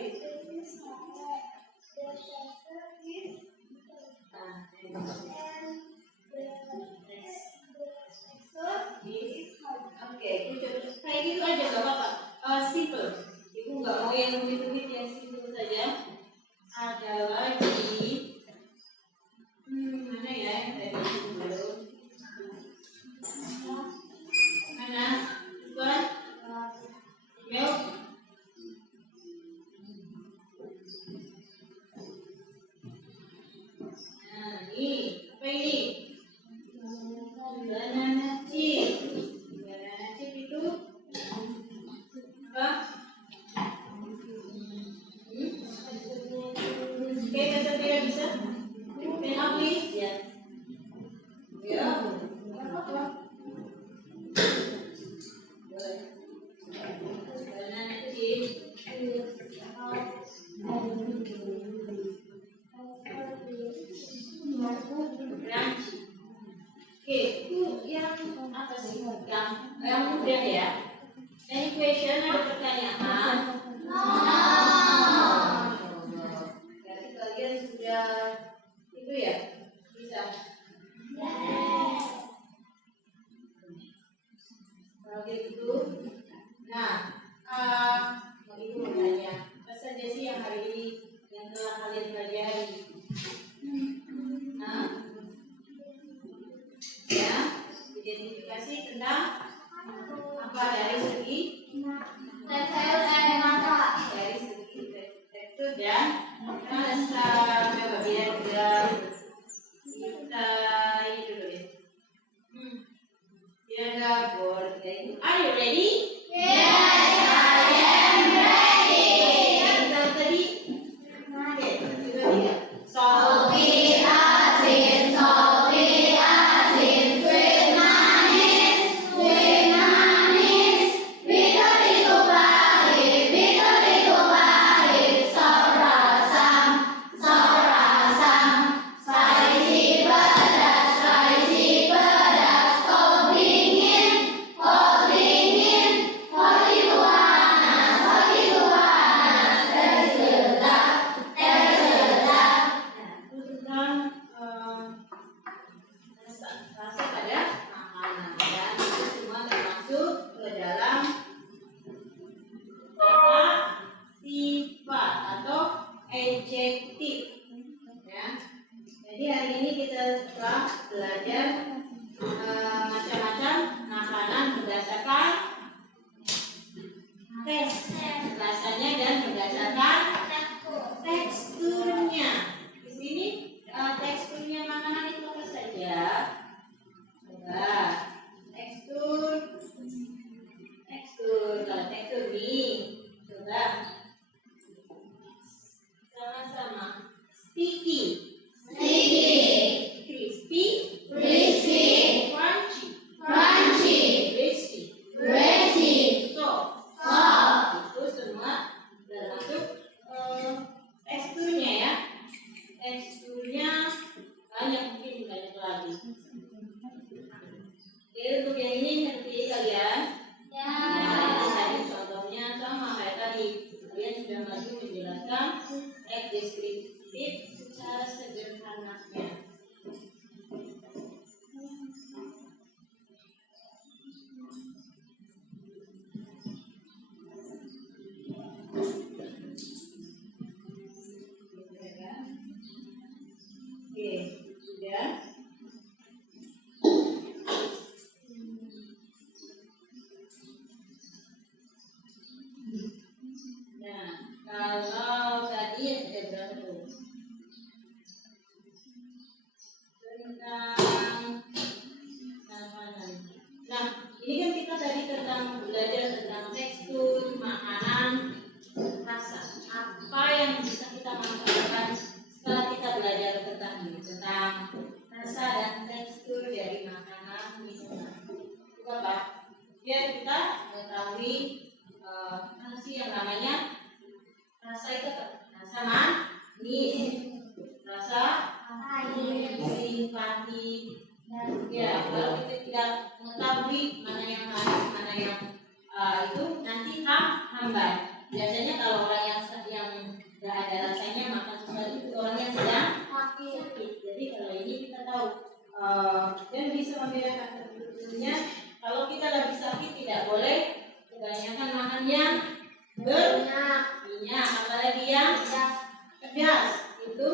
Oke, kayak gitu aja gak apa-apa. Simple. Ibu nggak mau yang rumit-rumit, yang simple saja. Ada lagi. Mana ya yang tadi belum? Mana? Bukan? Milk. Nah, ini apa ini? Banana chip. Banana chip itu apa? Oke, masa tidak bisa? Pen up please. Ya. Ya. Banana chip. Crunchy. Oke, itu yang apa sih? Yang mudah ya. Any question? Ada pertanyaan? No. Jadi kalian sudah itu ya bisa. Kalau gitu, nah, ibu mau tanya, apa saja sih yang hari ini yang telah kalian pelajari? Ya, identifikasi tentang apa dari segi dari segi tekstur dan rasa. Coba biar kita ini dulu deh. Biar nggak bored kayak itu. Are you ready? Yes, I am ready. Tadi, oke, coba lihat. Jadi hari ini kita telah belajar macam-macam makanan berdasarkan tes rasanya dan berdasarkan teksturnya. Di sini teksturnya makanan itu apa saja? Coba tekstur kalau tekstur mie, coba sama-sama sticky, crispy, crunchy, crispy, soft. Itu semua termasuk teksturnya ya. Teksturnya banyak, mungkin banyak lagi. Oke, untuk yang ini ngerti kalian? Ya, ini tadi contohnya sama kayak tadi. Kalian sudah maju menjelaskan teks deskriptif secara sederhananya. Oke, sudah. Nah, kalau tadi ada berapa tuh? Tentang makanan. Nah, ini kan kita tadi belajar tentang tekstur, makanan, rasa. Apa yang bisa kita manfaatkan setelah kita belajar tentang rasa dan tekstur dari makanan misalnya? Itu apa? Biar kita mengetahui apa sih yang namanya rasa itu apa? Rasa manis, rasa asin, pahit. Ya, kalau kita tidak mengetahui mana yang manis, mana yang itu nanti hambar. Biasanya kalau orang yang nggak ada rasanya makan sesuatu itu orang yang sedang sakit. Jadi kalau ini kita tahu dan bisa membedakan sebetulnya kalau kita lagi sakit tidak boleh kebanyakan makan yang berminyak, apalagi yang pedas itu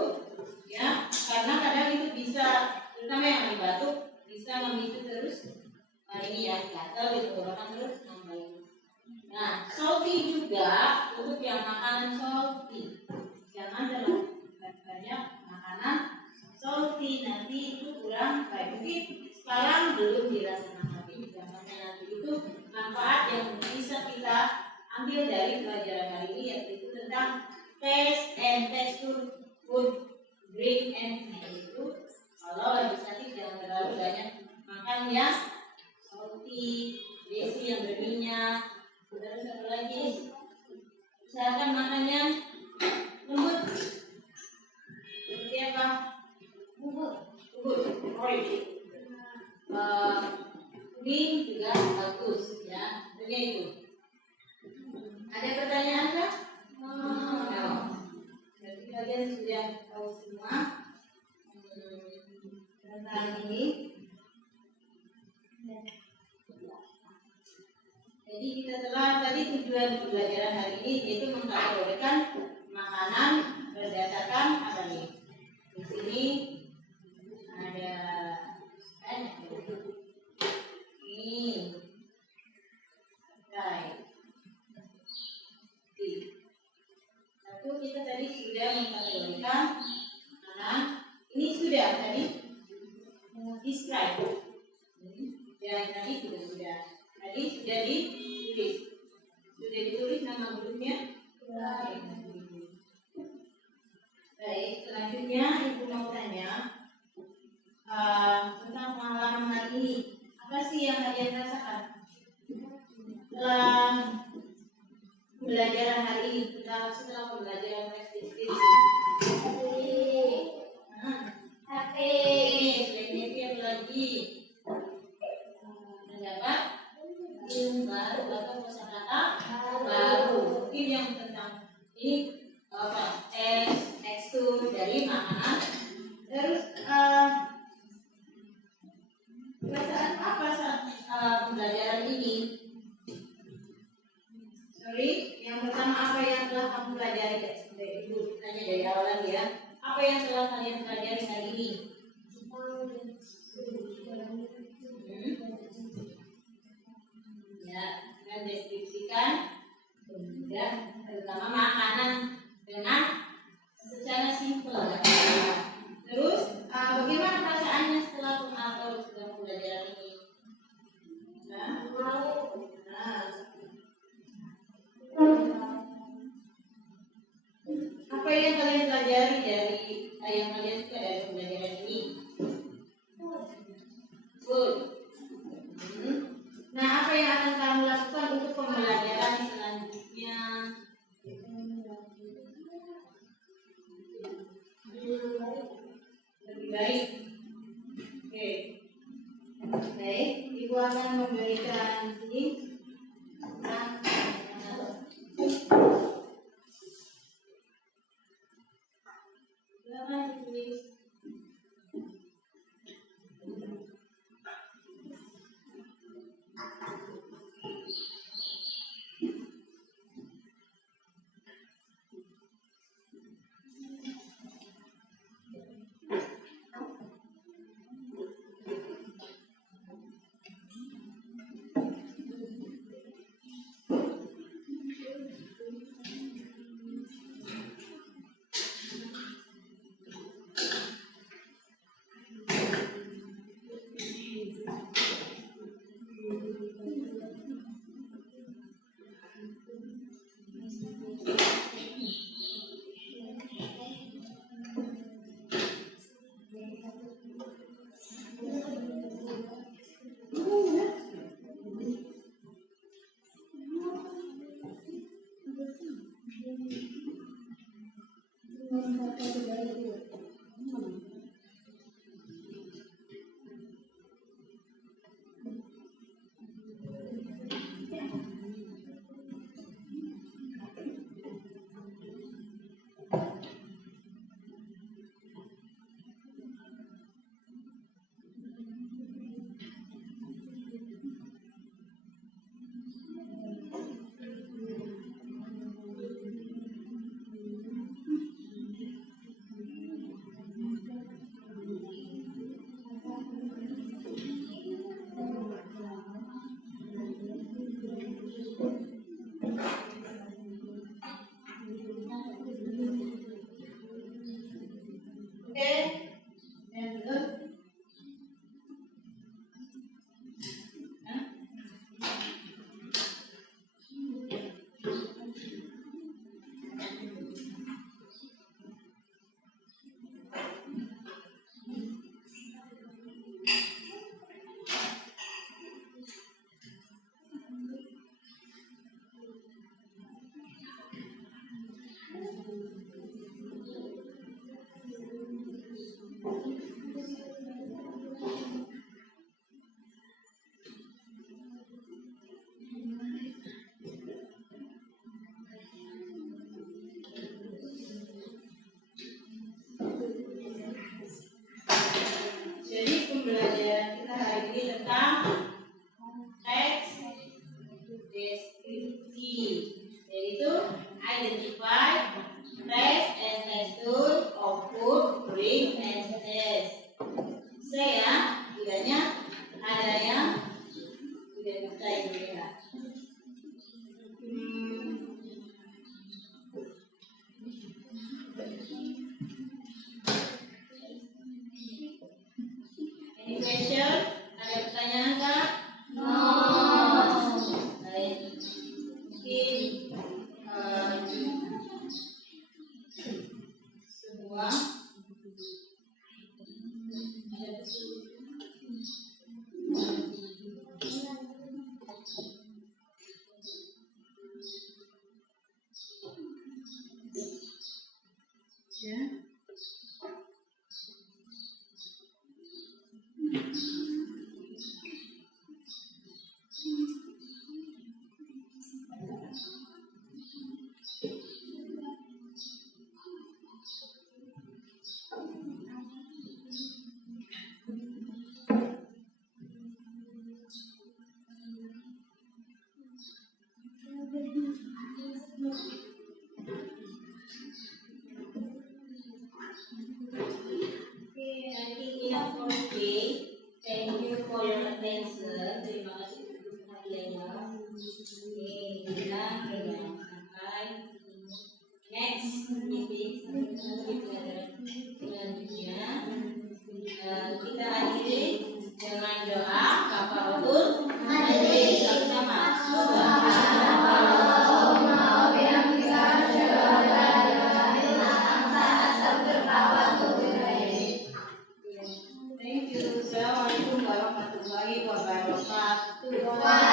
ya, karena kadang itu bisa, terutama yang lagi batuk, bisa memicu terus ini ya gatal gitu, bahkan terus nambah. Nah, salty juga untuk yang makanan salty, jangan terlalu banyak makanan salty, nanti itu kurang baik. Mungkin sekarang belum dirasakan, tapi jangannya nanti itu manfaat yang bisa kita ambil dari pelajaran hari ini, yaitu tentang taste and texture food, drink and snack. Itu kalau lagi sakit jangan terlalu banyak makan yang salty, besi yang berminyak. Terus satu lagi, usahakan makan yang lembut. Seperti apa? Bubur, orange. Kuning juga bagus ya. Ini itu. Ada pertanyaan kah? No. Jadi kalian sudah tahu semua tentang ini. Jadi kita telah tadi tujuan pembelajaran hari ini yaitu mengkategorikan makanan berdasarkan apa nih? Di sini ada banyak. Ini, right. Satu kita tadi sudah mengkategorikan makanan. Ini sudah tadi describe. Yang tadi sudah. Tadi sudah ditulis nama grupnya. Baik, selanjutnya ibu mau tanya tentang pengalaman hari ini. Apa sih yang kalian rasakan setelah pembelajaran hari ini? Setelah pembelajaran teks deskripsi. Happy lagi. Mendapat ilmu baru atau kosakata baru. Mungkin yang tentang ini apa? Tekstur dari makanan. Terus perasaan apa saat pembelajaran ini? Yang pertama apa yang telah kamu pelajari? Ibu tanya dari awal lagi ya. Apa yang telah kalian pelajari hari ini? Ya, dan deskripsikan benda, terutama makanan dengan secara simpel. Terus, bagaimana perasaannya setelah atau sudah pembelajaran ini? Apa yang kalian pelajari dari yang kalian suka dari pembelajaran ini? Good. Nah, apa yang akan kamu lakukan untuk pembelajaran selanjutnya? Lebih baik. Oke. Baik, Ibu akan memberikan link tentang jadi pembelajaran kita hari ini tentang teks deskripsi, yaitu identify, trace and texture of food, drink and taste. Saya tidaknya ada yang tidak bisa Ibu lihat. Any question? Ada pertanyaan kah? No. Baik. Mungkin semua ya. Okay, I think enough for today. Satu, dua,